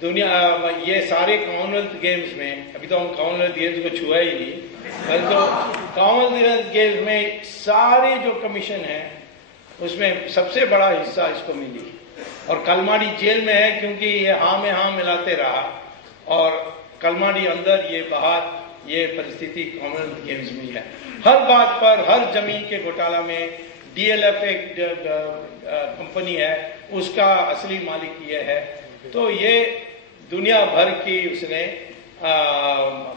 दुनिया, ये सारे कॉमनवेल्थ गेम्स में, अभी तो हम कॉमनवेल्थ गेम्स को छुआ ही नहीं, तो कॉमनवेल्थ गेम्स में सारे जो कमीशन है उसमें सबसे बड़ा हिस्सा इसको मिली। और कलमाडी जेल में है, क्योंकि ये हाँ में हाँ मिलाते रहा, और कलमाडी अंदर, ये बाहर, ये परिस्थिति कॉमनवेल्थ गेम्स में है। हर बात पर, हर जमीन के घोटाला में DLF एक कंपनी है, उसका असली मालिक ये है। तो ये दुनिया भर की उसने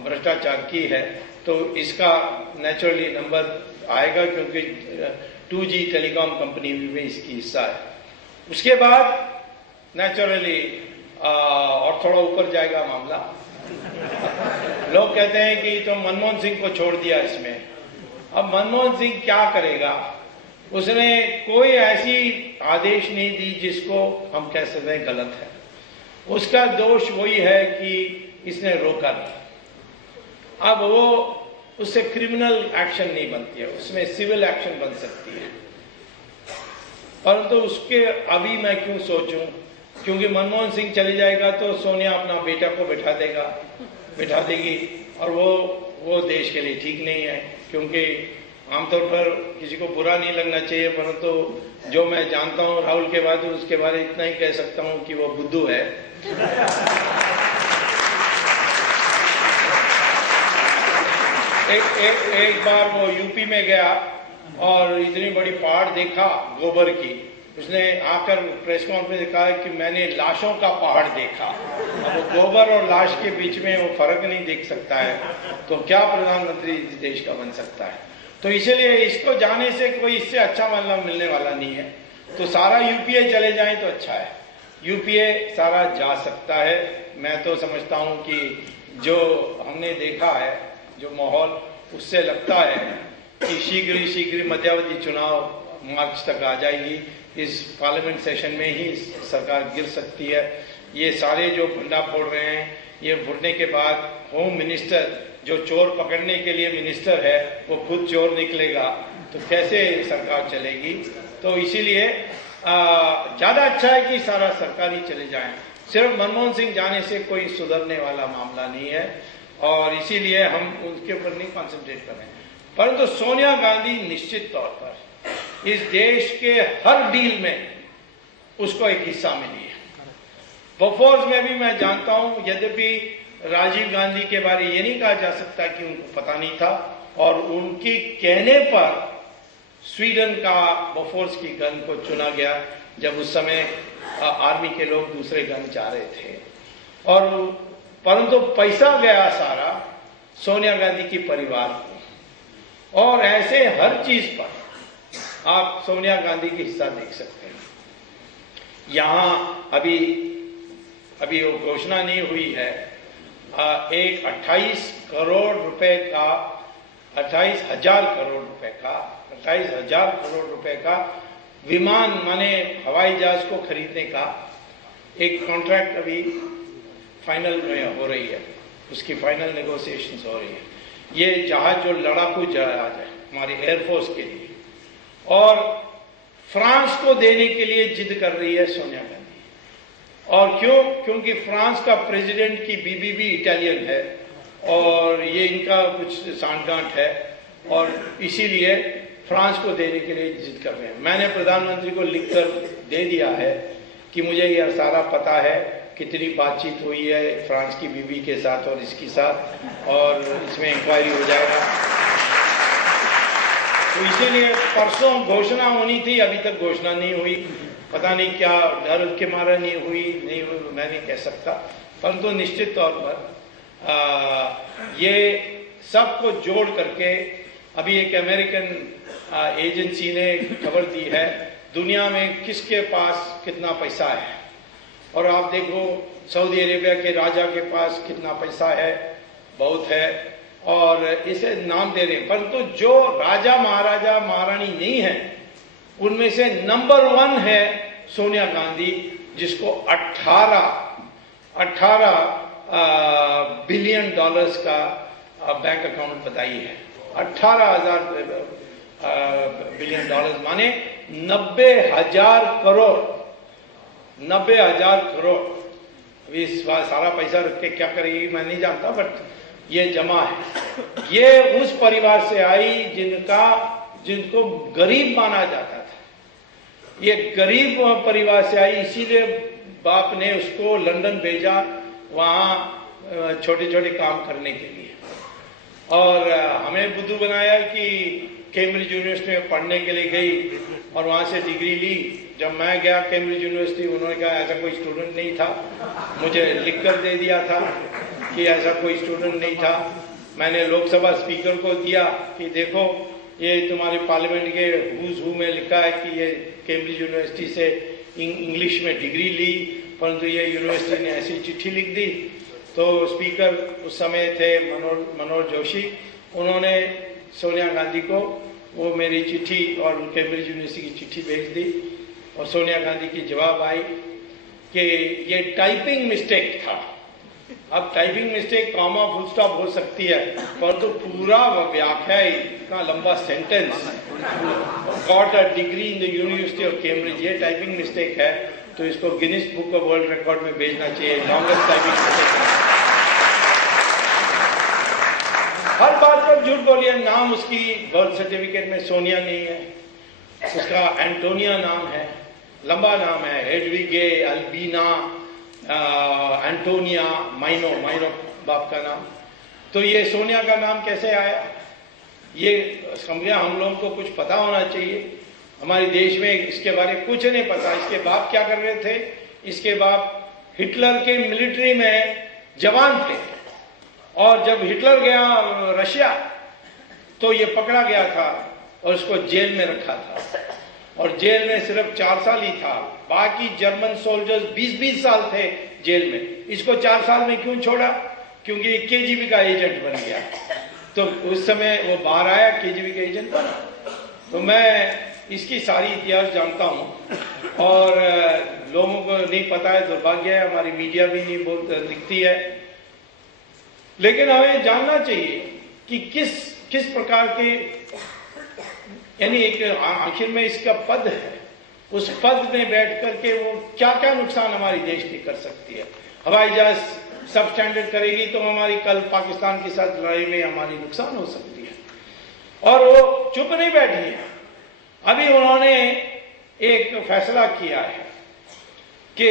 भ्रष्टाचार की है। तो इसका नेचुरली नंबर आएगा, क्योंकि 2G टेलीकॉम कंपनी में इसकी हिस्सा है। उसके बाद नेचुरली और थोड़ा ऊपर जाएगा मामला। लोग कहते हैं कि तो मनमोहन सिंह को छोड़ दिया इसमें। अब मनमोहन सिंह क्या करेगा? उसने कोई ऐसी आदेश नहीं दी जिसको हम कह सकते हैं गलत है। उसका दोष वही है कि इसने रोका नहीं। अब वो, उससे क्रिमिनल एक्शन नहीं बनती है, उसमें सिविल एक्शन बन सकती है। परंतु उसके अभी मैं क्यों सोचूं, क्योंकि मनमोहन सिंह चले जाएगा तो सोनिया अपना बेटा को बिठा देगी, और वो देश के लिए ठीक नहीं है। क्योंकि आमतौर पर किसी को बुरा नहीं लगना चाहिए, परंतु जो मैं जानता हूं राहुल के बाद, उसके बारे में इतना ही कह सकता हूं कि वो बुद्धू है। एक बार वो यूपी में गया और इतनी बड़ी पहाड़ देखा गोबर की, उसने आकर प्रेस कॉन्फ्रेंस कहा कि मैंने लाशों का पहाड़ देखा। अब वो गोबर और लाश के बीच में वो फर्क नहीं देख सकता है, तो क्या प्रधानमंत्री इस देश का बन सकता है? तो इसीलिए इसको जाने से कोई इससे अच्छा मतलब मिलने वाला नहीं है। तो सारा यूपीए चले जाए तो अच्छा है, यूपीए सारा जा सकता है। मैं तो समझता हूं कि जो हमने देखा है, जो माहौल, उससे लगता है कि शीघ्र मध्यावधि चुनाव मार्च तक आ जाएगी। इस पार्लियामेंट सेशन में ही सरकार गिर सकती है। ये सारे जो भंडा फोड़ रहे हैं, ये फुटने के बाद होम मिनिस्टर, जो चोर पकड़ने के लिए मिनिस्टर है, वो खुद चोर निकलेगा, तो कैसे सरकार चलेगी? तो इसीलिए ज्यादा अच्छा है कि सारा सरकार ही चले जाए। सिर्फ मनमोहन सिंह जाने से कोई सुधरने वाला मामला नहीं है, और इसीलिए हम उनके ऊपर नहीं कॉन्सेंट्रेट कर रहे हैं। परंतु सोनिया गांधी निश्चित तौर पर इस देश के हर डील में उसको एक हिस्सा मिली है। बोफोर्स में भी मैं जानता हूं, यद्यपि राजीव गांधी के बारे ये नहीं कहा जा सकता कि उनको पता नहीं था, और उनके कहने पर स्वीडन का बोफोर्स की गन को चुना गया, जब उस समय आर्मी के लोग दूसरे गन चाह रहे थे। और परंतु पैसा गया सारा सोनिया गांधी की परिवार को, और ऐसे हर चीज पर आप सोनिया गांधी की हिस्सा देख सकते हैं। यहाँ अभी वो घोषणा नहीं हुई है, एक 28 करोड़ रुपए का 28,000 करोड़ रुपए का 28,000 करोड़ रुपए का विमान माने हवाई जहाज को खरीदने का एक कॉन्ट्रैक्ट अभी फाइनल में हो रही है, उसकी फाइनल नेगोशिएशंस हो रही है। ये जहाज जो लड़ाकू जहाज है हमारी एयरफोर्स के लिए, और फ्रांस को देने के लिए जिद कर रही है सोनिया गांधी। और क्यों? क्योंकि फ्रांस का प्रेसिडेंट की बीबी भी इटालियन है और ये इनका कुछ सांठगांठ है, और इसीलिए फ्रांस को देने के लिए जिद कर रहे हैं। मैंने प्रधानमंत्री को लिखकर दे दिया है कि मुझे यह सारा पता है, कितनी बातचीत हुई है फ्रांस की बीबी के साथ और इसके साथ, और इसमें इंक्वायरी हो जाएगा। तो इसीलिए परसों घोषणा होनी थी, अभी तक घोषणा नहीं हुई। पता नहीं क्या डर के मारे नहीं हुई, मैं नहीं कह सकता, परंतु निश्चित तौर पर ये सबको जोड़ करके अभी एक अमेरिकन एजेंसी ने खबर दी है दुनिया में किसके पास कितना पैसा है, और आप देखो सऊदी अरेबिया के राजा के पास कितना पैसा है, बहुत है, और इसे नाम दे रहे हैं। परंतु जो राजा महाराजा महारानी नहीं है उनमें से नंबर 1 है सोनिया गांधी, जिसको 18 बिलियन डॉलर्स का बैंक अकाउंट बताई है। 18,000 बिलियन डॉलर्स माने 90,000 करोड़। 90,000 करोड़। अभी सारा पैसा रख के क्या करेगी मैं नहीं जानता, बट ये जमा है। ये उस परिवार से आई जिनको गरीब माना जाता था। ये गरीब परिवार से आई, इसीलिए बाप ने उसको लंदन भेजा वहां छोटे छोटे काम करने के लिए, और हमें बुद्धू बनाया कि कैम्ब्रिज यूनिवर्सिटी में पढ़ने के लिए गई और वहां से डिग्री ली। जब मैं गया कैम्ब्रिज यूनिवर्सिटी, उन्होंने कहा ऐसा कोई स्टूडेंट नहीं था। मुझे लिखकर दे दिया था कि ऐसा कोई स्टूडेंट नहीं था। मैंने लोकसभा स्पीकर को दिया कि देखो ये तुम्हारे पार्लियामेंट के हुज हू में लिखा है कि ये कैम्ब्रिज यूनिवर्सिटी से इंग्लिश में डिग्री ली, परंतु ये यूनिवर्सिटी ने ऐसी चिट्ठी लिख दी। तो स्पीकर उस समय थे मनोहर जोशी, उन्होंने सोनिया गांधी को वो मेरी चिट्ठी और कैम्ब्रिज यूनिवर्सिटी की चिट्ठी भेज दी, और सोनिया गांधी की जवाब आई कि ये टाइपिंग मिस्टेक था। अब typing mistake comma full stop हो सकती है, परंतु पूरा व्याख्या इतना लंबा sentence got a degree in the university of Cambridge, ये टाइपिंग मिस्टेक है, तो इसको Guinness book of world record में भेजना चाहिए। Longest typing mistake. हर बात पर झूठ बोलिए। नाम उसकी बर्थ सर्टिफिकेट में सोनिया नहीं है, उसका एंटोनिया नाम है, लंबा नाम है, हेडविगे अल्बीना एंटोनिया माइनो बाप का नाम। तो ये सोनिया का नाम कैसे आया? ये समझिए हम लोगों को कुछ पता होना चाहिए। हमारे देश में इसके बारे में कुछ नहीं पता। इसके बाप क्या कर रहे थे? इसके बाप हिटलर के मिलिट्री में जवान थे, और जब हिटलर गया रशिया तो ये पकड़ा गया था और उसको जेल में रखा था, और जेल में सिर्फ 4 साल ही था। बाकी जर्मन सोल्जर्स 20-20 साल थे जेल में। इसको 4 साल में क्यों छोड़ा? क्योंकि केजीबी का एजेंट बन गया। तो उस समय वो बाहर आया, केजीबी का एजेंट बना। तो मैं इसकी सारी इतिहास जानता हूँ, और लोगों को नहीं पता है, दुर्भाग्य है। हमारी मीडिया भी नहीं लिखती है, लेकिन हमें जानना चाहिए कि किस प्रकार के, यानी एक आखिर में इसका पद है, उस पद में बैठ करके वो क्या क्या नुकसान हमारी देश की कर सकती है। हवाई जहाज सब स्टैंडर्ड करेगी तो हमारी कल पाकिस्तान के साथ लड़ाई में हमारी नुकसान हो सकती है, और वो चुप नहीं बैठी है। अभी उन्होंने एक फैसला किया है कि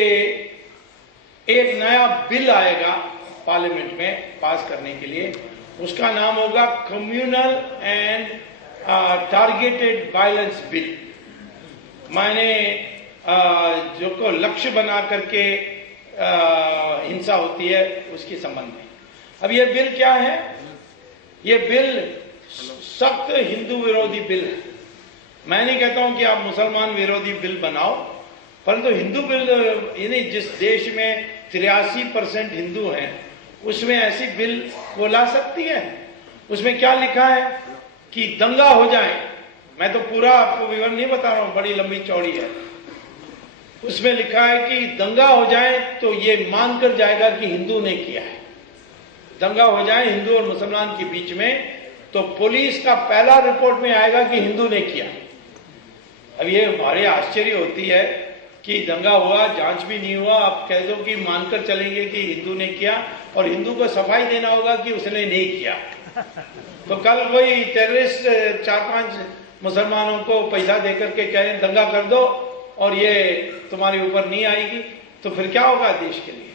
एक नया बिल आएगा पार्लियामेंट में पास करने के लिए, उसका नाम होगा communal and targeted violence bill. माने जो को लक्ष्य बना करके हिंसा होती है उसके संबंध में। अब ये बिल क्या है? ये बिल सख्त हिंदू विरोधी बिल है। मैं नहीं कहता हूं कि आप मुसलमान विरोधी बिल बनाओ, परंतु हिंदू बिल यानी जिस देश में 83% हिंदू हैं उसमें ऐसी बिल वो ला सकती है। उसमें क्या लिखा है कि दंगा हो जाए, मैं तो पूरा आपको विवरण नहीं बता रहा हूं, बड़ी लंबी चौड़ी है। उसमें लिखा है कि दंगा हो जाए तो ये मानकर जाएगा कि हिंदू ने किया है। दंगा हो जाए हिंदू और मुसलमान के बीच में तो पुलिस का पहला रिपोर्ट में आएगा कि हिंदू ने किया। अब ये हमारे आश्चर्य होती है कि दंगा हुआ, जांच भी नहीं हुआ, आप कह दो कि मानकर चलेंगे कि हिंदू ने किया और हिंदू को सफाई देना होगा कि उसने नहीं किया। तो कल कोई टेररिस्ट 4-5 मुसलमानों को पैसा देकर के कह रहे दंगा कर दो और ये तुम्हारे ऊपर नहीं आएगी, तो फिर क्या होगा देश के लिए।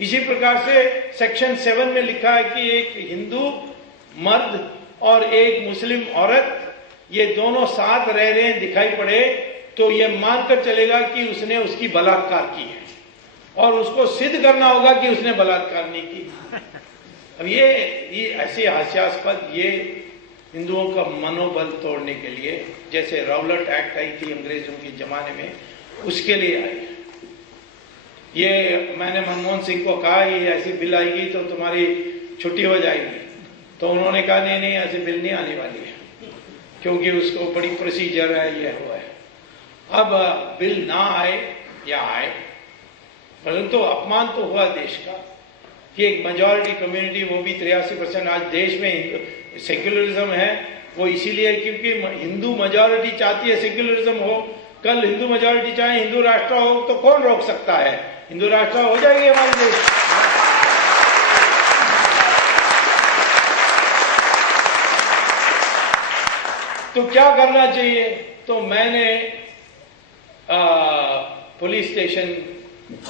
इसी प्रकार से सेक्शन 7 में लिखा है कि एक हिंदू मर्द और एक मुस्लिम औरत ये दोनों साथ रह रहे हैं दिखाई पड़े तो ये मानकर चलेगा कि उसने उसकी बलात्कार की है और उसको सिद्ध करना होगा कि उसने बलात्कार नहीं की। अब ये ऐसे हास्यास्पद, ये हिंदुओं का मनोबल तोड़ने के लिए, जैसे राउलट एक्ट आई थी अंग्रेजों के जमाने में, उसके लिए आई। ये मैंने मनमोहन सिंह को कहा ये ऐसी बिल आएगी तो तुम्हारी छुट्टी हो जाएगी, तो उन्होंने कहा नहीं नहीं ऐसी बिल नहीं आने वाली है क्योंकि उसको बड़ी प्रोसीजर है, ये हुआ है। अब बिल ना आए या आए, परंतु अपमान तो हुआ देश का कि एक मेजॉरिटी कम्युनिटी, वो भी 83% आज देश में सेक्युलरिज्म है, वो इसीलिए क्योंकि हिंदू मेजॉरिटी चाहती है सेक्युलरिज्म हो। कल हिंदू मेजॉरिटी चाहे हिंदू राष्ट्र हो तो कौन रोक सकता है, हिंदू राष्ट्र हो जाएगी हमारे देश। तो क्या करना चाहिए, तो मैंने पुलिस स्टेशन,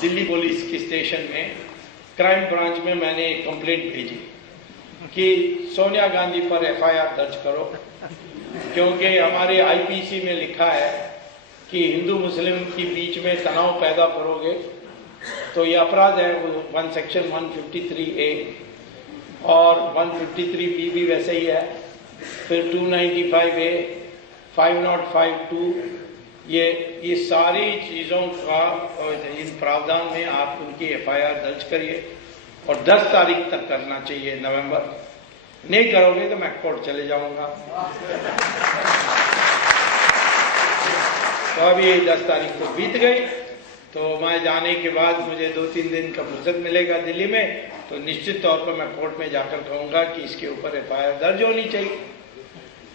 दिल्ली पुलिस की स्टेशन में, क्राइम ब्रांच में मैंने एक कंप्लेंट भेजी कि सोनिया गांधी पर एफआईआर दर्ज करो, क्योंकि हमारे आईपीसी में लिखा है कि हिंदू मुस्लिम के बीच में तनाव पैदा करोगे तो ये अपराध है। वो सेक्शन 153A और 153B भी वैसे ही है, फिर 295A, 5052, ये सारी चीज़ों का इन प्रावधान में आप उनकी एफआईआर दर्ज करिए और 10 तारीख तक करना चाहिए, नवंबर। नहीं करोगे तो मैं कोर्ट चले जाऊंगा। तो अभी 10 तारीख को बीत गई, तो मैं जाने के बाद मुझे 2-3 दिन का फुर्सत मिलेगा दिल्ली में, तो निश्चित तौर पर मैं कोर्ट में जाकर कहूंगा कि इसके ऊपर एफआईआर दर्ज होनी चाहिए।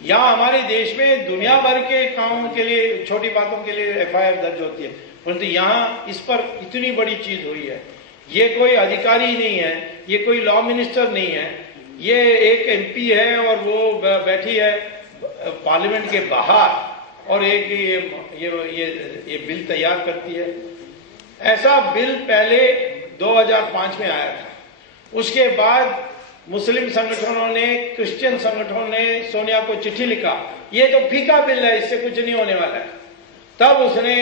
यहाँ हमारे देश में दुनिया भर के कामों के लिए, छोटी बातों के लिए एफआईआर दर्ज होती है, परंतु यहाँ इस पर इतनी बड़ी चीज हुई है। ये कोई अधिकारी नहीं है, ये कोई लॉ मिनिस्टर नहीं है, ये एक एमपी है और वो बैठी है पार्लियामेंट के बाहर और एक ये बिल तैयार करती है। ऐसा बिल पहले 2005 में आया था, उसके बाद मुस्लिम संगठनों ने, क्रिश्चियन संगठनों ने सोनिया को चिट्ठी लिखा, ये तो फीका बिल है, इससे कुछ नहीं होने वाला है। तब उसने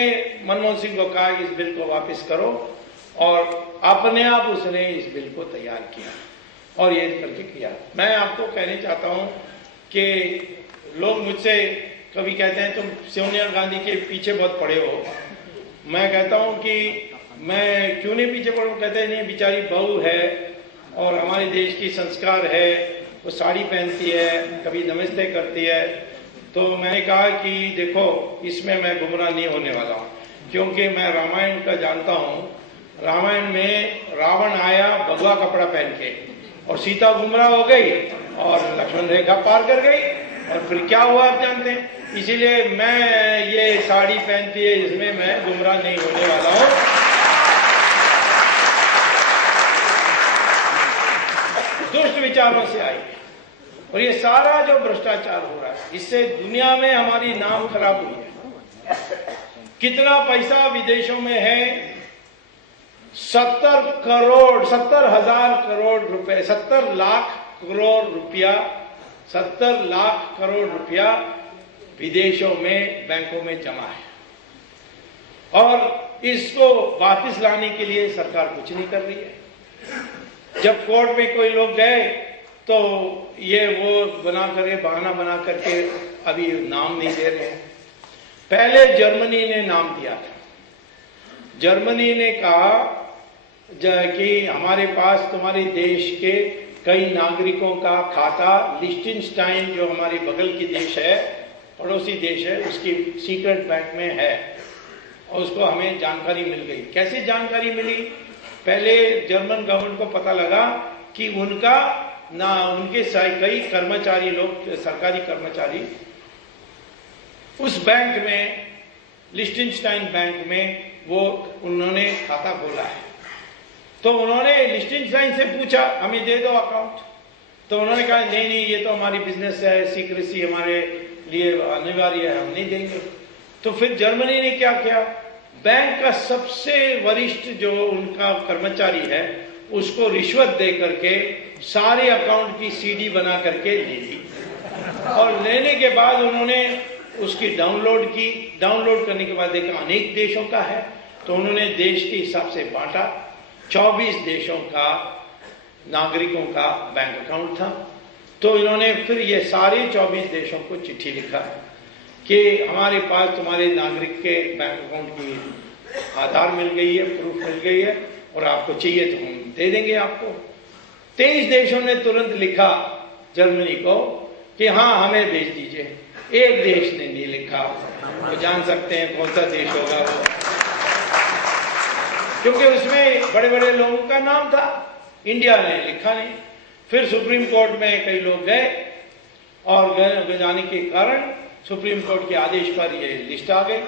मनमोहन सिंह को कहा इस बिल को वापस करो और अपने आप उसने इस बिल को तैयार किया और ये करके किया। मैं आपको कहना चाहता हूं कि लोग मुझसे कभी कहते हैं तुम सोनिया गांधी के पीछे बहुत पड़े हो। मैं कहता हूं कि मैं क्यों नहीं पीछे पड़ा, कहते हैं नहीं बेचारी बहू है और हमारे देश की संस्कार है, वो साड़ी पहनती है, कभी नमस्ते करती है। तो मैंने कहा कि देखो इसमें मैं गुमराह नहीं होने वाला हूँ, क्योंकि मैं रामायण का जानता हूँ। रामायण में रावण आया भगवा कपड़ा पहन के और सीता गुमराह हो गई और लक्ष्मण रेखा पार कर गई और फिर क्या हुआ आप जानते हैं। इसीलिए मैं ये साड़ी पहनती है इसमें मैं गुमराह नहीं होने वाला हूँ। दुष्ट विचारों से आई है और ये सारा जो भ्रष्टाचार हो रहा है, इससे दुनिया में हमारी नाम खराब हुई है। कितना पैसा विदेशों में है, 70 हजार करोड़ रुपए, 70 लाख करोड़ रुपया, 70 लाख करोड़ रुपया विदेशों में बैंकों में जमा है और इसको वापस लाने के लिए सरकार कुछ नहीं कर रही है। जब कोर्ट में कोई लोग गए तो ये वो बना करके, बहाना बना करके अभी नाम नहीं दे रहे हैं। पहले जर्मनी ने नाम दिया था जर्मनी ने कहा कि हमारे पास तुम्हारे देश के कई नागरिकों का खाता लिechtenstein जो हमारे बगल की देश है, पड़ोसी देश है, उसकी सीक्रेट बैंक में है और उसको हमें जानकारी मिल गई। कैसे जानकारी मिली? पहले जर्मन गवर्नमेंट को पता लगा कि उनके कई कर्मचारी लोग, सरकारी कर्मचारी उस बैंक में, लिechtenstein बैंक में उन्होंने खाता खोला है। तो उन्होंने लिechtenstein से पूछा हमें दे दो अकाउंट, तो उन्होंने कहा नहीं ये तो हमारी बिजनेस है, सीक्रेसी हमारे लिए अनिवार्य है, हम नहीं देंगे। तो फिर जर्मनी ने क्या किया, बैंक का सबसे वरिष्ठ जो उनका कर्मचारी है उसको रिश्वत दे करके सारे अकाउंट की सीडी बना करके ले ली और लेने के बाद उन्होंने उसकी डाउनलोड की। डाउनलोड करने के बाद देखा अनेक देशों का है, तो उन्होंने देश के हिसाब से बांटा। 24 देशों का नागरिकों का बैंक अकाउंट था। तो इन्होंने फिर ये सारे 24 देशों को चिट्ठी लिखा कि हमारे पास तुम्हारे नागरिक के बैंक अकाउंट की आधार मिल गई है, प्रूफ मिल गई है और आपको चाहिए तो हम दे देंगे आपको। 23 देशों ने तुरंत लिखा जर्मनी को कि हाँ हमें भेज दीजिए। एक देश ने नहीं लिखा, तो जान सकते हैं कौन सा देश होगा वो, क्योंकि उसमें बड़े बड़े लोगों का नाम था। इंडिया ने लिखा नहीं। फिर सुप्रीम कोर्ट में कई लोग गए और गए जाने के कारण सुप्रीम कोर्ट के आदेश पर ये लिस्ट आ गई।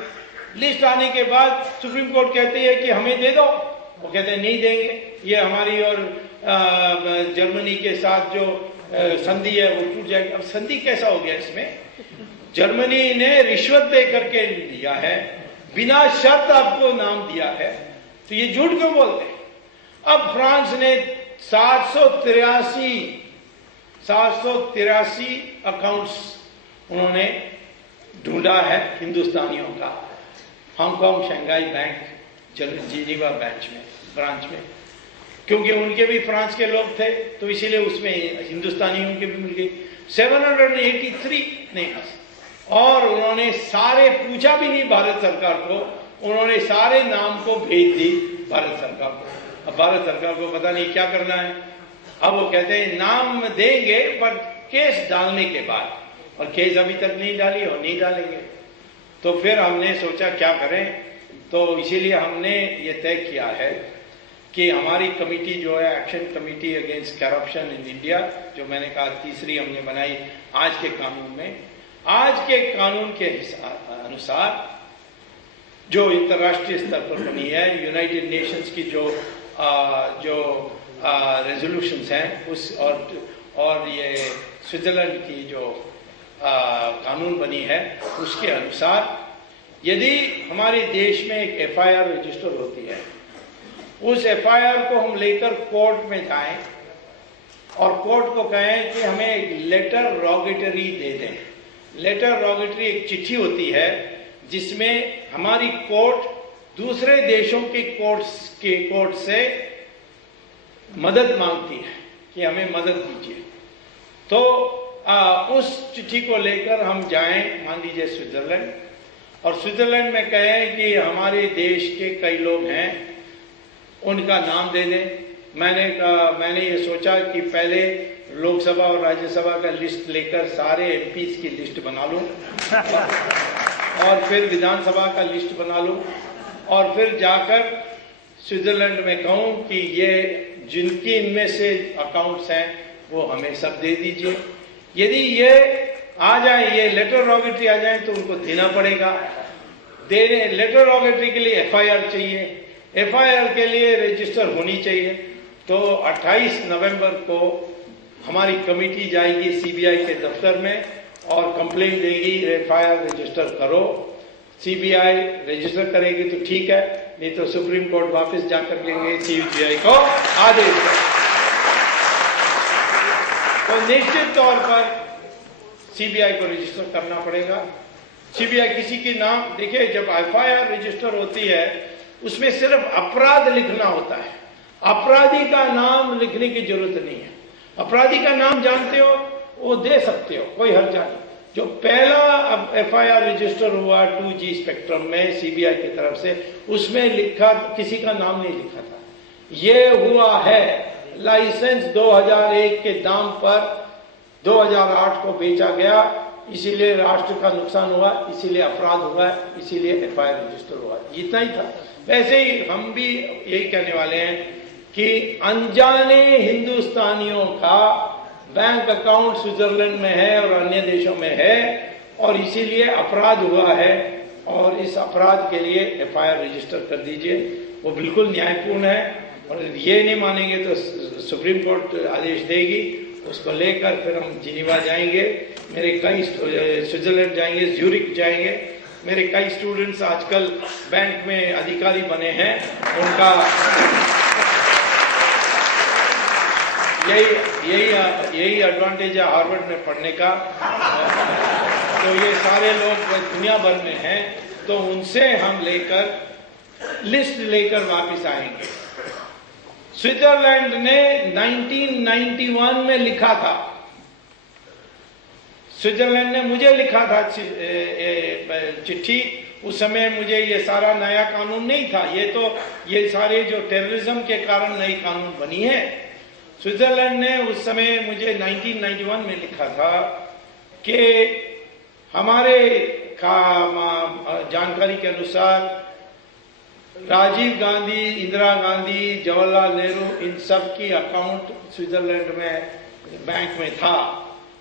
लिस्ट आने के बाद सुप्रीम कोर्ट कहती है कि हमें दे दो, वो कहते हैं नहीं देंगे, ये हमारी और जर्मनी के साथ जो संधि है वो टूट जाएगी। अब संधि कैसा हो गया इसमें? जर्मनी ने रिश्वत दे करके लिया है, बिना शर्त आपको नाम दिया है, तो ये झूठ क्यों बोलते हैं? अब फ्रांस ने 783 अकाउंट्स उन्होंने ढूंढा है हिंदुस्तानियों का, Hong Kong, Shanghai bank, Geneva branch में, क्योंकि उनके भी फ्रांस के लोग थे तो इसीलिए उसमें हिंदुस्तानियों के भी मिल गई। 783 नहीं, और उन्होंने सारे पूछा भी नहीं भारत सरकार को, उन्होंने सारे नाम को भेज दी भारत सरकार को। अब भारत सरकार को पता नहीं क्या करना है। अब वो कहते हैं नाम देंगे पर केस डालने के बाद, और केस अभी तक नहीं डाली और नहीं डालेंगे। तो फिर हमने सोचा क्या करें, तो इसीलिए हमने ये तय किया है कि हमारी कमेटी जो है, action committee against corruption in India, जो मैंने कहा तीसरी हमने बनाई आज के कानून में। आज के कानून के अनुसार जो अंतर्राष्ट्रीय स्तर पर बनी है, यूनाइटेड नेशंस की जो रेजोल्यूशंस हैं उस और ये स्विट्जरलैंड की जो कानून बनी है उसके अनुसार यदि हमारे देश में एक एफआईआर रजिस्टर होती है, उस एफआईआर को हम लेकर कोर्ट में जाएं और कोर्ट को कहें कि हमें एक लेटर रोगेटरी दे दें। लेटर रोगेटरी एक चिट्ठी होती है जिसमें हमारी कोर्ट दूसरे देशों के कोर्ट से मदद मांगती है कि हमें मदद दीजिए। तो उस चिट्ठी को लेकर हम जाएं, मान लीजिए स्विट्जरलैंड, और स्विट्जरलैंड में कहें कि हमारे देश के कई लोग हैं, उनका नाम दे दें। मैंने ये सोचा कि पहले लोकसभा और राज्यसभा का लिस्ट लेकर सारे एमपीज की लिस्ट बना लूं और फिर विधानसभा का लिस्ट बना लूं और फिर जाकर स्विट्जरलैंड में कहूं कि ये जिनकी इनमें से अकाउंट्स हैं वो हमें सब दे दीजिए। यदि ये आ जाए, ये लेटर रोगेटरी आ जाए तो उनको देना पड़ेगा। लेटर रोगेटरी के लिए एफआईआर चाहिए, एफआईआर के लिए रजिस्टर होनी चाहिए। तो 28 नवंबर को हमारी कमेटी जाएगी सीबीआई के दफ्तर में और कंप्लेंट देगी, एफआईआर रजिस्टर करो। सीबीआई रजिस्टर करेगी तो ठीक है, नहीं तो सुप्रीम कोर्ट वापस जाकर लेंगे सीबीआई को आदेश। तो निश्चित तौर पर सीबीआई को रजिस्टर करना पड़ेगा। सीबीआई किसी के नाम, देखिए जब एफआईआर रजिस्टर होती है उसमें सिर्फ अपराध लिखना होता है, अपराधी का नाम लिखने की जरूरत नहीं है। अपराधी का नाम जानते हो वो दे सकते हो, कोई हर्जा नहीं। जो पहला एफआईआर रजिस्टर हुआ 2G स्पेक्ट्रम में सीबीआई की तरफ से, उसमें लिखा, किसी का नाम नहीं लिखा था। ये हुआ है लाइसेंस 2001 के दाम पर 2008 को बेचा गया, इसीलिए राष्ट्र का नुकसान हुआ, इसीलिए अपराध हुआ, इसीलिए एफआईआर रजिस्टर हुआ, इतना ही था। वैसे ही हम भी यही कहने वाले हैं कि अनजाने हिंदुस्तानियों का बैंक अकाउंट स्विट्जरलैंड में है और अन्य देशों में है, और इसीलिए अपराध हुआ है, और इस अपराध के लिए एफआईआर रजिस्टर कर दीजिए। वो बिल्कुल न्यायपूर्ण है, और ये नहीं मानेंगे तो सुप्रीम कोर्ट आदेश देगी, उसको लेकर फिर हम जिनीवा जाएंगे, मेरे कई स्विट्जरलैंड जाएंगे, ज्यूरिक जाएंगे। मेरे कई स्टूडेंट्स आजकल बैंक में अधिकारी बने हैं, उनका यही एडवांटेज है हार्वर्ड में पढ़ने का। तो ये सारे लोग दुनिया भर में हैं, तो उनसे हम लेकर लिस्ट लेकर वापस आएंगे। स्विट्जरलैंड ने 1991 में लिखा था, स्विट्जरलैंड ने मुझे लिखा था चिट्ठी। उस समय मुझे ये सारा नया कानून नहीं था, ये सारे जो टेररिज्म के कारण नई कानून बनी है। स्विट्जरलैंड ने उस समय मुझे 1991 में लिखा था कि हमारे जानकारी के अनुसार राजीव गांधी, इंदिरा गांधी, जवाहरलाल नेहरू, इन सब की अकाउंट स्विट्जरलैंड में बैंक में था,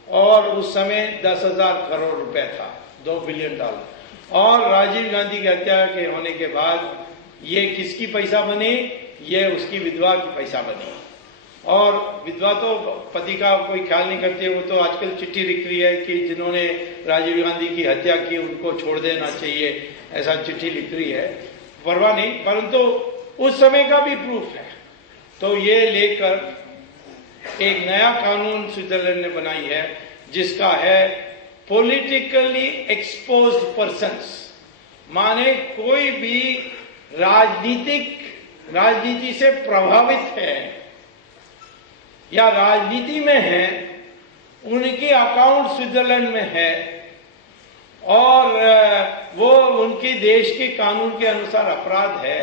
और उस समय 10,000 करोड़ रुपए था, $2 बिलियन। और राजीव गांधी की हत्या के होने के बाद ये किसकी पैसा बनी? ये उसकी विधवा की पैसा बनी। और विधवा तो पति का कोई ख्याल नहीं करती है, वो तो आजकल चिट्ठी लिख रही है कि जिन्होंने राजीव गांधी की हत्या की उनको छोड़ देना चाहिए, ऐसा चिट्ठी लिख रही है। परवाह नहीं, परंतु उस समय का भी प्रूफ है। तो ये लेकर एक नया कानून स्विट्जरलैंड ने बनाई है, जिसका है पॉलिटिकली एक्सपोज्ड पर्सन्स, माने कोई भी राजनीति से प्रभावित है या राजनीति में है, उनके अकाउंट स्विट्जरलैंड में है, और वो उनके देश के कानून के अनुसार अपराध है,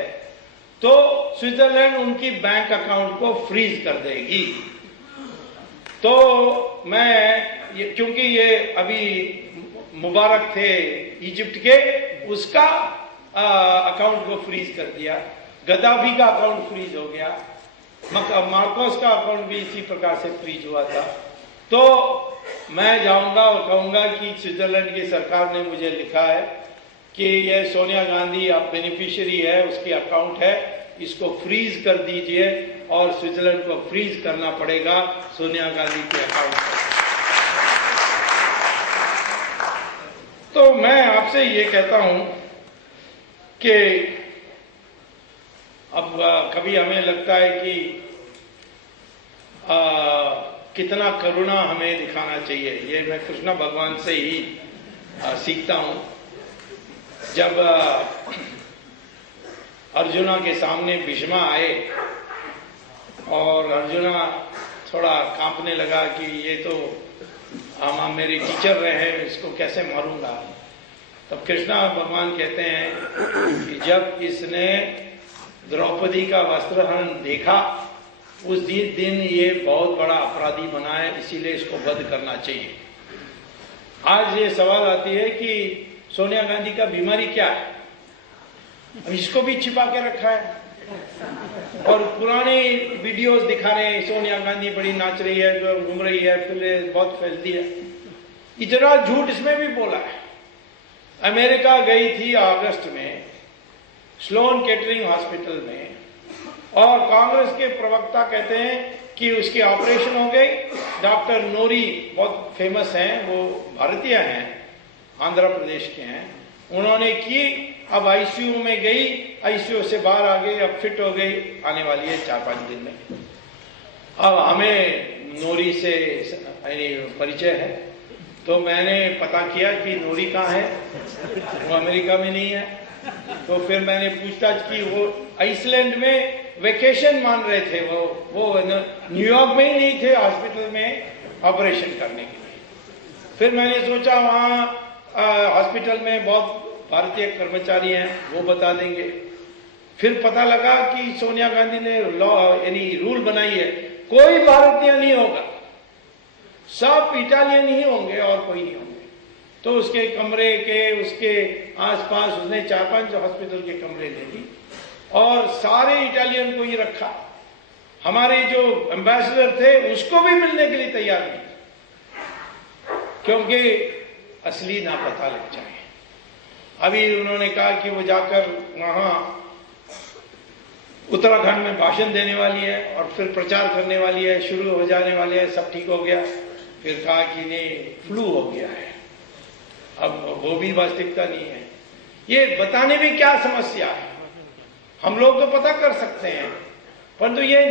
तो स्विट्जरलैंड उनकी बैंक अकाउंट को फ्रीज कर देगी। तो क्योंकि ये अभी मुबारक थे इजिप्ट के, उसका अकाउंट को फ्रीज कर दिया, गद्दाफी का अकाउंट फ्रीज हो गया, मार्कोस का अकाउंट भी इसी प्रकार से फ्रीज हुआ था। तो मैं जाऊंगा और कहूंगा कि स्विट्जरलैंड की सरकार ने मुझे लिखा है कि ये सोनिया गांधी अब बेनिफिशियरी है, उसकी अकाउंट है, इसको फ्रीज कर दीजिए, और स्विट्जरलैंड को फ्रीज करना पड़ेगा सोनिया गांधी के अकाउंट पर। तो मैं आपसे ये कहता हूं कि अब कभी हमें लगता है कि कितना करुणा हमें दिखाना चाहिए, ये मैं कृष्ण भगवान से ही सीखता हूं। जब अर्जुना के सामने भीष्मा आए और अर्जुना थोड़ा कांपने लगा कि ये तो हम मेरे टीचर रहे हैं, इसको कैसे मारूंगा। तब कृष्णा भगवान कहते हैं कि जब इसने द्रौपदी का वस्त्रहरण देखा, उस दिन ये बहुत बड़ा अपराधी बना है, इसीलिए इसको वध करना चाहिए। आज ये सवाल आती है कि सोनिया गांधी का बीमारी क्या है, इसको भी छिपा के रखा है, और पुराने वीडियोस दिखा रहे हैं सोनिया गांधी बड़ी नाच रही है, घूम रही है, फिर बहुत फैलती है। इतना झूठ इसमें भी बोला है। अमेरिका गई थी अगस्त में स्लोन केटरिंग हॉस्पिटल में, और कांग्रेस के प्रवक्ता कहते हैं कि उसकी ऑपरेशन हो गई। डॉक्टर नोरी बहुत फेमस हैं, वो भारतीय हैं, आंध्र प्रदेश के हैं, उन्होंने की, अब आईसीयू में गई, आईसीयू से बाहर आ गई, अब फिट हो गई, आने वाली है 4-5 दिन में। अब हमें नोरी से परिचय है, तो मैंने पता किया कि नोरी कहाँ है, वो अमेरिका में नहीं है। तो फिर मैंने पूछताछ की, वो आइसलैंड में वेकेशन मान रहे थे, वो न्यूयॉर्क में ही नहीं थे, हॉस्पिटल में ऑपरेशन करने के लिए। फिर मैंने सोचा वहाँ हॉस्पिटल में बहुत भारतीय कर्मचारी हैं, वो बता देंगे। फिर पता लगा कि सोनिया गांधी ने लॉ यानी रूल बनाई है, कोई भारतीय नहीं होगा, सब इटालियन ही होंगे और कोई नहीं होंगे। तो उसके कमरे के उसके आसपास उसने 4-5 हॉस्पिटल के कमरे ले ली और सारे इटालियन को ही रखा। हमारे जो एम्बेसडर थे उसको भी मिलने के लिए तैयार नहीं, क्योंकि असली ना पता लग जाए। अभी उन्होंने कहा कि वो जाकर वहां उत्तराखंड में भाषण देने वाली है और फिर प्रचार करने वाली है, शुरू हो जाने वाले है, सब ठीक हो गया। फिर कहा कि नहीं, फ्लू हो गया है। अब वो भी वास्तविकता नहीं है। ये बताने में क्या समस्या है? हम लोग तो पता कर सकते हैं, परंतु ये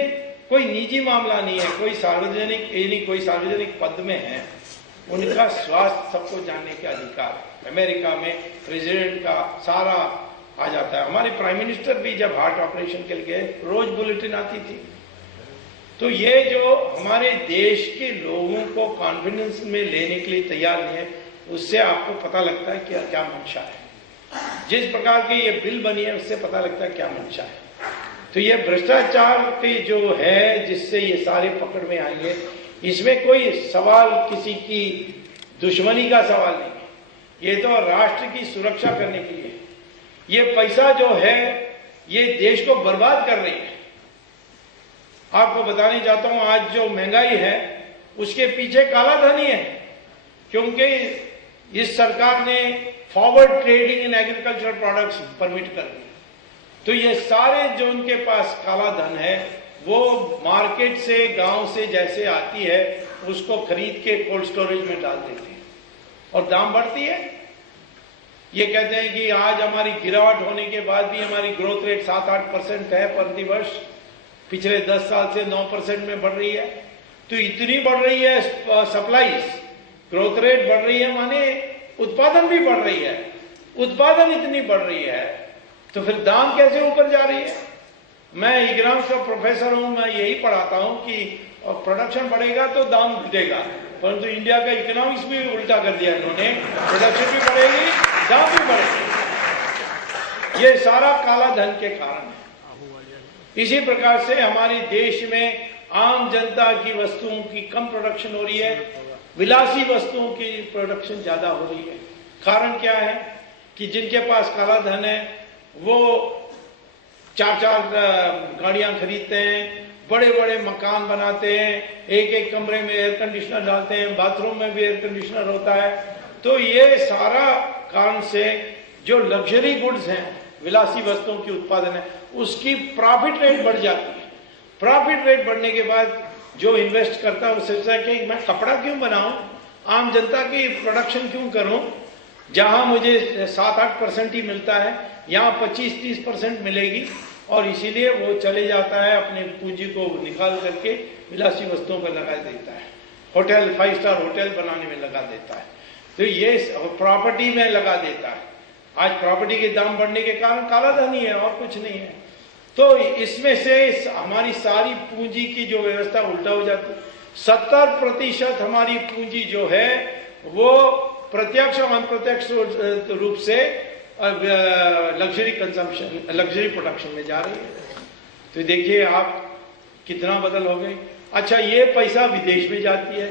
कोई निजी मामला नहीं है, कोई सार्वजनिक यानी कोई सार्वजनिक पद में है, उनका स्वास्थ्य सबको जानने का अधिकार है। अमेरिका में प्रेसिडेंट का सारा आ जाता है। हमारे प्राइम मिनिस्टर भी जब हार्ट ऑपरेशन के लिए रोज बुलेटिन आती थी। तो ये जो हमारे देश के लोगों को कॉन्फिडेंस में लेने के लिए तैयार नहीं है, उससे आपको पता लगता है कि क्या मंशा है। जिस प्रकार के ये बिल बनी है उससे पता लगता है क्या मंशा है। तो ये भ्रष्टाचार के जो है जिससे ये सारे पकड़ में आएंगे, इसमें कोई सवाल किसी की दुश्मनी का सवाल नहीं है। ये तो राष्ट्र की सुरक्षा करने के लिए, ये पैसा जो है ये देश को बर्बाद कर रही है। आपको बताने चाहता हूं, आज जो महंगाई है उसके पीछे काला धन ही है, क्योंकि इस सरकार ने forward trading in agriculture products permit कर दी। तो ये सारे जो उनके पास काला धन है वो मार्केट से, गांव से जैसे आती है उसको खरीद के कोल्ड स्टोरेज में डाल देते हैं और दाम बढ़ती है। ये कहते हैं कि आज हमारी गिरावट होने के बाद भी हमारी ग्रोथ रेट 7-8% है प्रति वर्ष, पिछले 10 साल से 9% में बढ़ रही है। तो इतनी बढ़ रही है सप्लाईज, ग्रोथ रेट बढ़ रही है, माने उत्पादन भी बढ़ रही है। उत्पादन इतनी बढ़ रही है तो फिर दाम कैसे ऊपर जा रही है? मैं इकोनॉमिक्स का प्रोफेसर हूं, मैं यही पढ़ाता हूं कि प्रोडक्शन बढ़ेगा तो दाम घटेगा, परंतु इंडिया का इकोनॉमिक्स भी उल्टा कर दिया इन्होंने, प्रोडक्शन भी बढ़ेगी, दाम भी बढ़ेगी। ये सारा काला धन के कारण है। इसी प्रकार से हमारे देश में आम जनता की वस्तुओं की कम प्रोडक्शन हो रही है, विलासी वस्तुओं की प्रोडक्शन ज्यादा हो रही है। कारण क्या है कि जिनके पास काला धन है वो 4-4 गाड़ियां खरीदते हैं, बड़े बड़े मकान बनाते हैं, एक कमरे में एयर कंडीशनर डालते हैं, बाथरूम में भी एयर कंडीशनर होता है। तो ये सारा कारण से जो लग्जरी गुड्स हैं, विलासी वस्तुओं की उत्पादन है, उसकी प्रॉफिट रेट बढ़ जाती है। प्रॉफिट रेट बढ़ने के बाद जो इन्वेस्ट करता है वो सोचता है कि मैं कपड़ा क्यों बनाऊं, आम जनता की प्रोडक्शन क्यों करूं, जहां मुझे 7-8% ही मिलता है, यहाँ 25-30% मिलेगी, और इसीलिए वो चले जाता है अपने पूंजी को निकाल करके विलासी वस्तुओं पर लगा देता है, होटल 5 स्टार होटल बनाने में लगा देता है, तो ये प्रॉपर्टी में लगा देता है। आज प्रॉपर्टी के दाम बढ़ने के कारण काला धन ही है और कुछ नहीं है। तो इसमें से हमारी सारी पूंजी की जो व्यवस्था उल्टा हो जाती है। 70% हमारी पूंजी जो है वो प्रत्यक्ष और अप्रत्यक्ष रूप से लग्जरी कंजम्पशन, लग्जरी प्रोडक्शन में जा रही है। तो देखिए आप कितना बदल हो गई। अच्छा, ये पैसा विदेश में जाती है,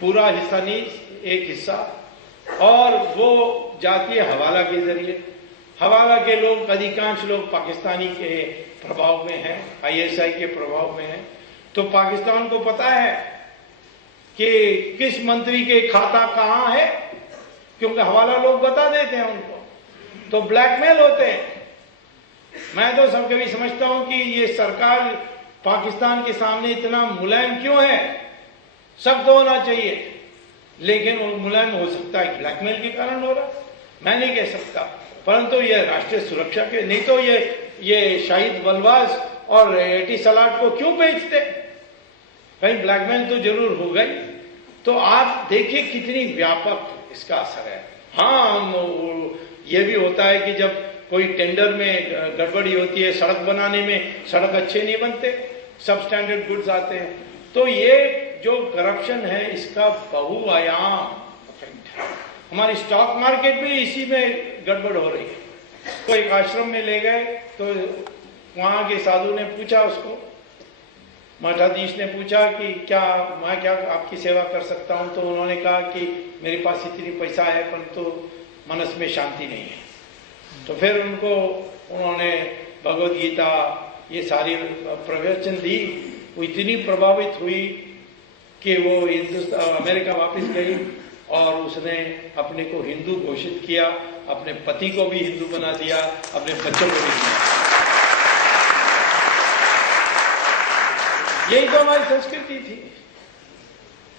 पूरा हिस्सा नहीं, एक हिस्सा, और वो जाती है हवाला के जरिए। हवाला के लोग, अधिकांश लोग पाकिस्तानी के प्रभाव में हैं, ISI के प्रभाव में हैं। तो पाकिस्तान को पता है कि किस मंत्री के खाता कहां है, क्योंकि हवाला लोग बता देते हैं उनको, तो ब्लैकमेल होते हैं। मैं तो सब कभी समझता हूं कि ये सरकार पाकिस्तान के सामने इतना मुलायम क्यों है, सख्त होना चाहिए, लेकिन वो मुलायम हो सकता है ब्लैकमेल के कारण हो रहा, मैं नहीं कह सकता, परंतु ये राष्ट्रीय सुरक्षा के, नहीं तो ये शाहिद बलवाज और एटिसलाट को क्यों बेचते, कहीं ब्लैकमेल तो जरूर हो गई। तो आप देखिए कितनी व्यापक इसका असर है। हाँ, ये भी होता है कि जब कोई टेंडर में गड़बड़ी होती है, सड़क बनाने में, सड़क अच्छे नहीं बनते, सब स्टैंडर्ड गुड्स आते हैं, तो ये जो करप्शन है इसका बहुआयाम इफेक्ट है। हमारी स्टॉक मार्केट भी इसी में गड़बड़ हो रही है। तो एक आश्रम में ले गए तो वहां के साधु ने पूछा उसको, मठाधीश ने पूछा कि क्या मैं क्या आपकी सेवा कर सकता हूं। तो उन्होंने कहा कि मेरे पास इतनी पैसा है परंतु मनस में शांति नहीं है। तो फिर उन्होंने भगवद गीता ये सारी प्रवचन दी। वो इतनी प्रभावित हुई कि वो अमेरिका वापस गई और उसने अपने को हिंदू घोषित किया, अपने पति को भी हिंदू बना दिया, अपने बच्चों को भी बना। यही तो हमारी संस्कृति थी।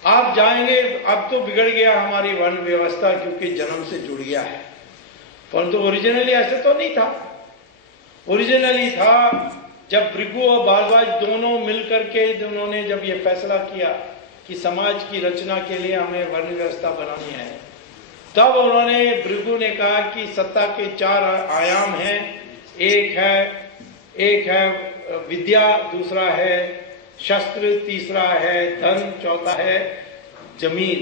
आप जाएंगे, अब तो बिगड़ गया हमारी वर्ण व्यवस्था क्योंकि जन्म से जुड़ गया है, परंतु ओरिजिनली ऐसे तो नहीं था। ओरिजिनली था जब भृगु और भारद्वाज दोनों मिलकर के उन्होंने जब ये फैसला किया कि समाज की रचना के लिए हमें वर्ण व्यवस्था बनानी है, तब उन्होंने भृगु ने कहा कि सत्ता के 4 आयाम हैं। एक है विद्या, दूसरा है शस्त्र, तीसरा है धन, चौथा है जमीन।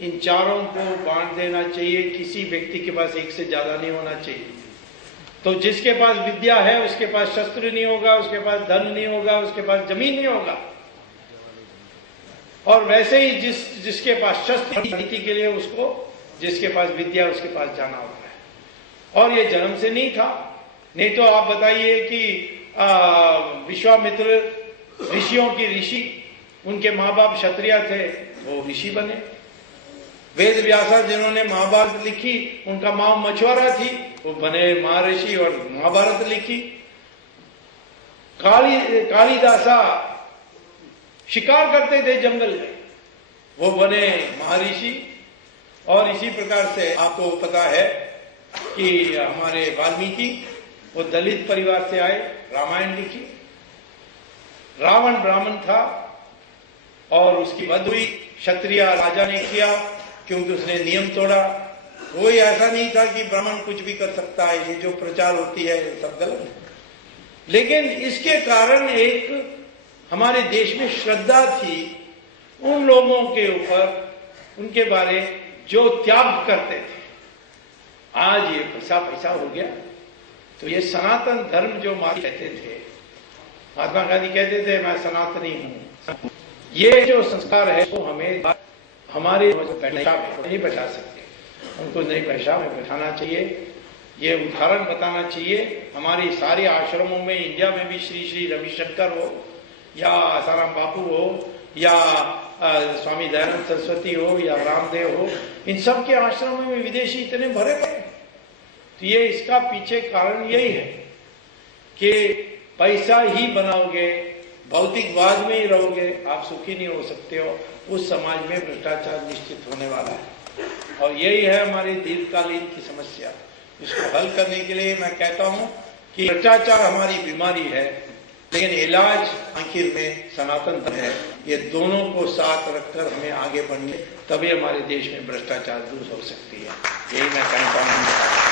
इन चारों को बांट देना चाहिए, किसी व्यक्ति के पास एक से ज्यादा नहीं होना चाहिए। तो जिसके पास विद्या है उसके पास शस्त्र नहीं होगा, उसके पास धन नहीं होगा, उसके पास जमीन नहीं होगा। और वैसे ही जिसके पास शस्त्र नीति के लिए उसको, जिसके पास विद्या उसके पास जाना होता है। और ये जन्म से नहीं था। नहीं तो आप बताइए कि विश्वामित्र ऋषियों की ऋषि, उनके माँ बाप क्षत्रिय थे, वो ऋषि बने। वेद व्यासा जिन्होंने महाभारत लिखी, उनका माँ मछुआरा थी, वो बने महर्षि और महाभारत लिखी। कालिदासा शिकार करते थे जंगल में, वो बने महर्षि। और इसी प्रकार से आपको पता है कि हमारे वाल्मीकि, वो दलित परिवार से आए, रामायण लिखी। रावण ब्राह्मण था और उसकी वध हुई, क्षत्रिय राजा ने किया क्योंकि उसने नियम तोड़ा। कोई ऐसा नहीं था कि ब्राह्मण कुछ भी कर सकता है, ये जो प्रचार होती है सब गलत है। लेकिन इसके कारण एक हमारे देश में श्रद्धा थी उन लोगों के ऊपर, उनके बारे जो त्याग करते थे। आज ये पैसा हो गया। तो ये सनातन धर्म जो मार कहते थे, महात्मा गांधी कहते थे मैं सनातनी हूं। ये जो संस्कार है वो हमें हमारे नहीं बैठा सकते, उनको नई भाषा में बैठाना चाहिए। ये उदाहरण बताना चाहिए। हमारी सारे आश्रमों में, इंडिया में भी श्री श्री रविशंकर हो या आसाराम बापू हो या स्वामी दयानंद सरस्वती हो या रामदेव हो, इन सब के आश्रमों में विदेशी इतने भरे पड़े। तो ये इसका पीछे कारण यही है कि पैसा ही बनाओगे, भौतिकवाद में ही रहोगे, आप सुखी नहीं हो सकते हो। उस समाज में भ्रष्टाचार निश्चित होने वाला है और यही है हमारी दीर्घकालीन की समस्या। इसको हल करने के लिए मैं कहता हूं कि भ्रष्टाचार हमारी बीमारी है, लेकिन इलाज आखिर में सनातन धर्म है। ये दोनों को साथ रखकर हमें आगे बढ़ने, तभी हमारे देश में भ्रष्टाचार दूर हो सकती है। यही मैं कहता हूं।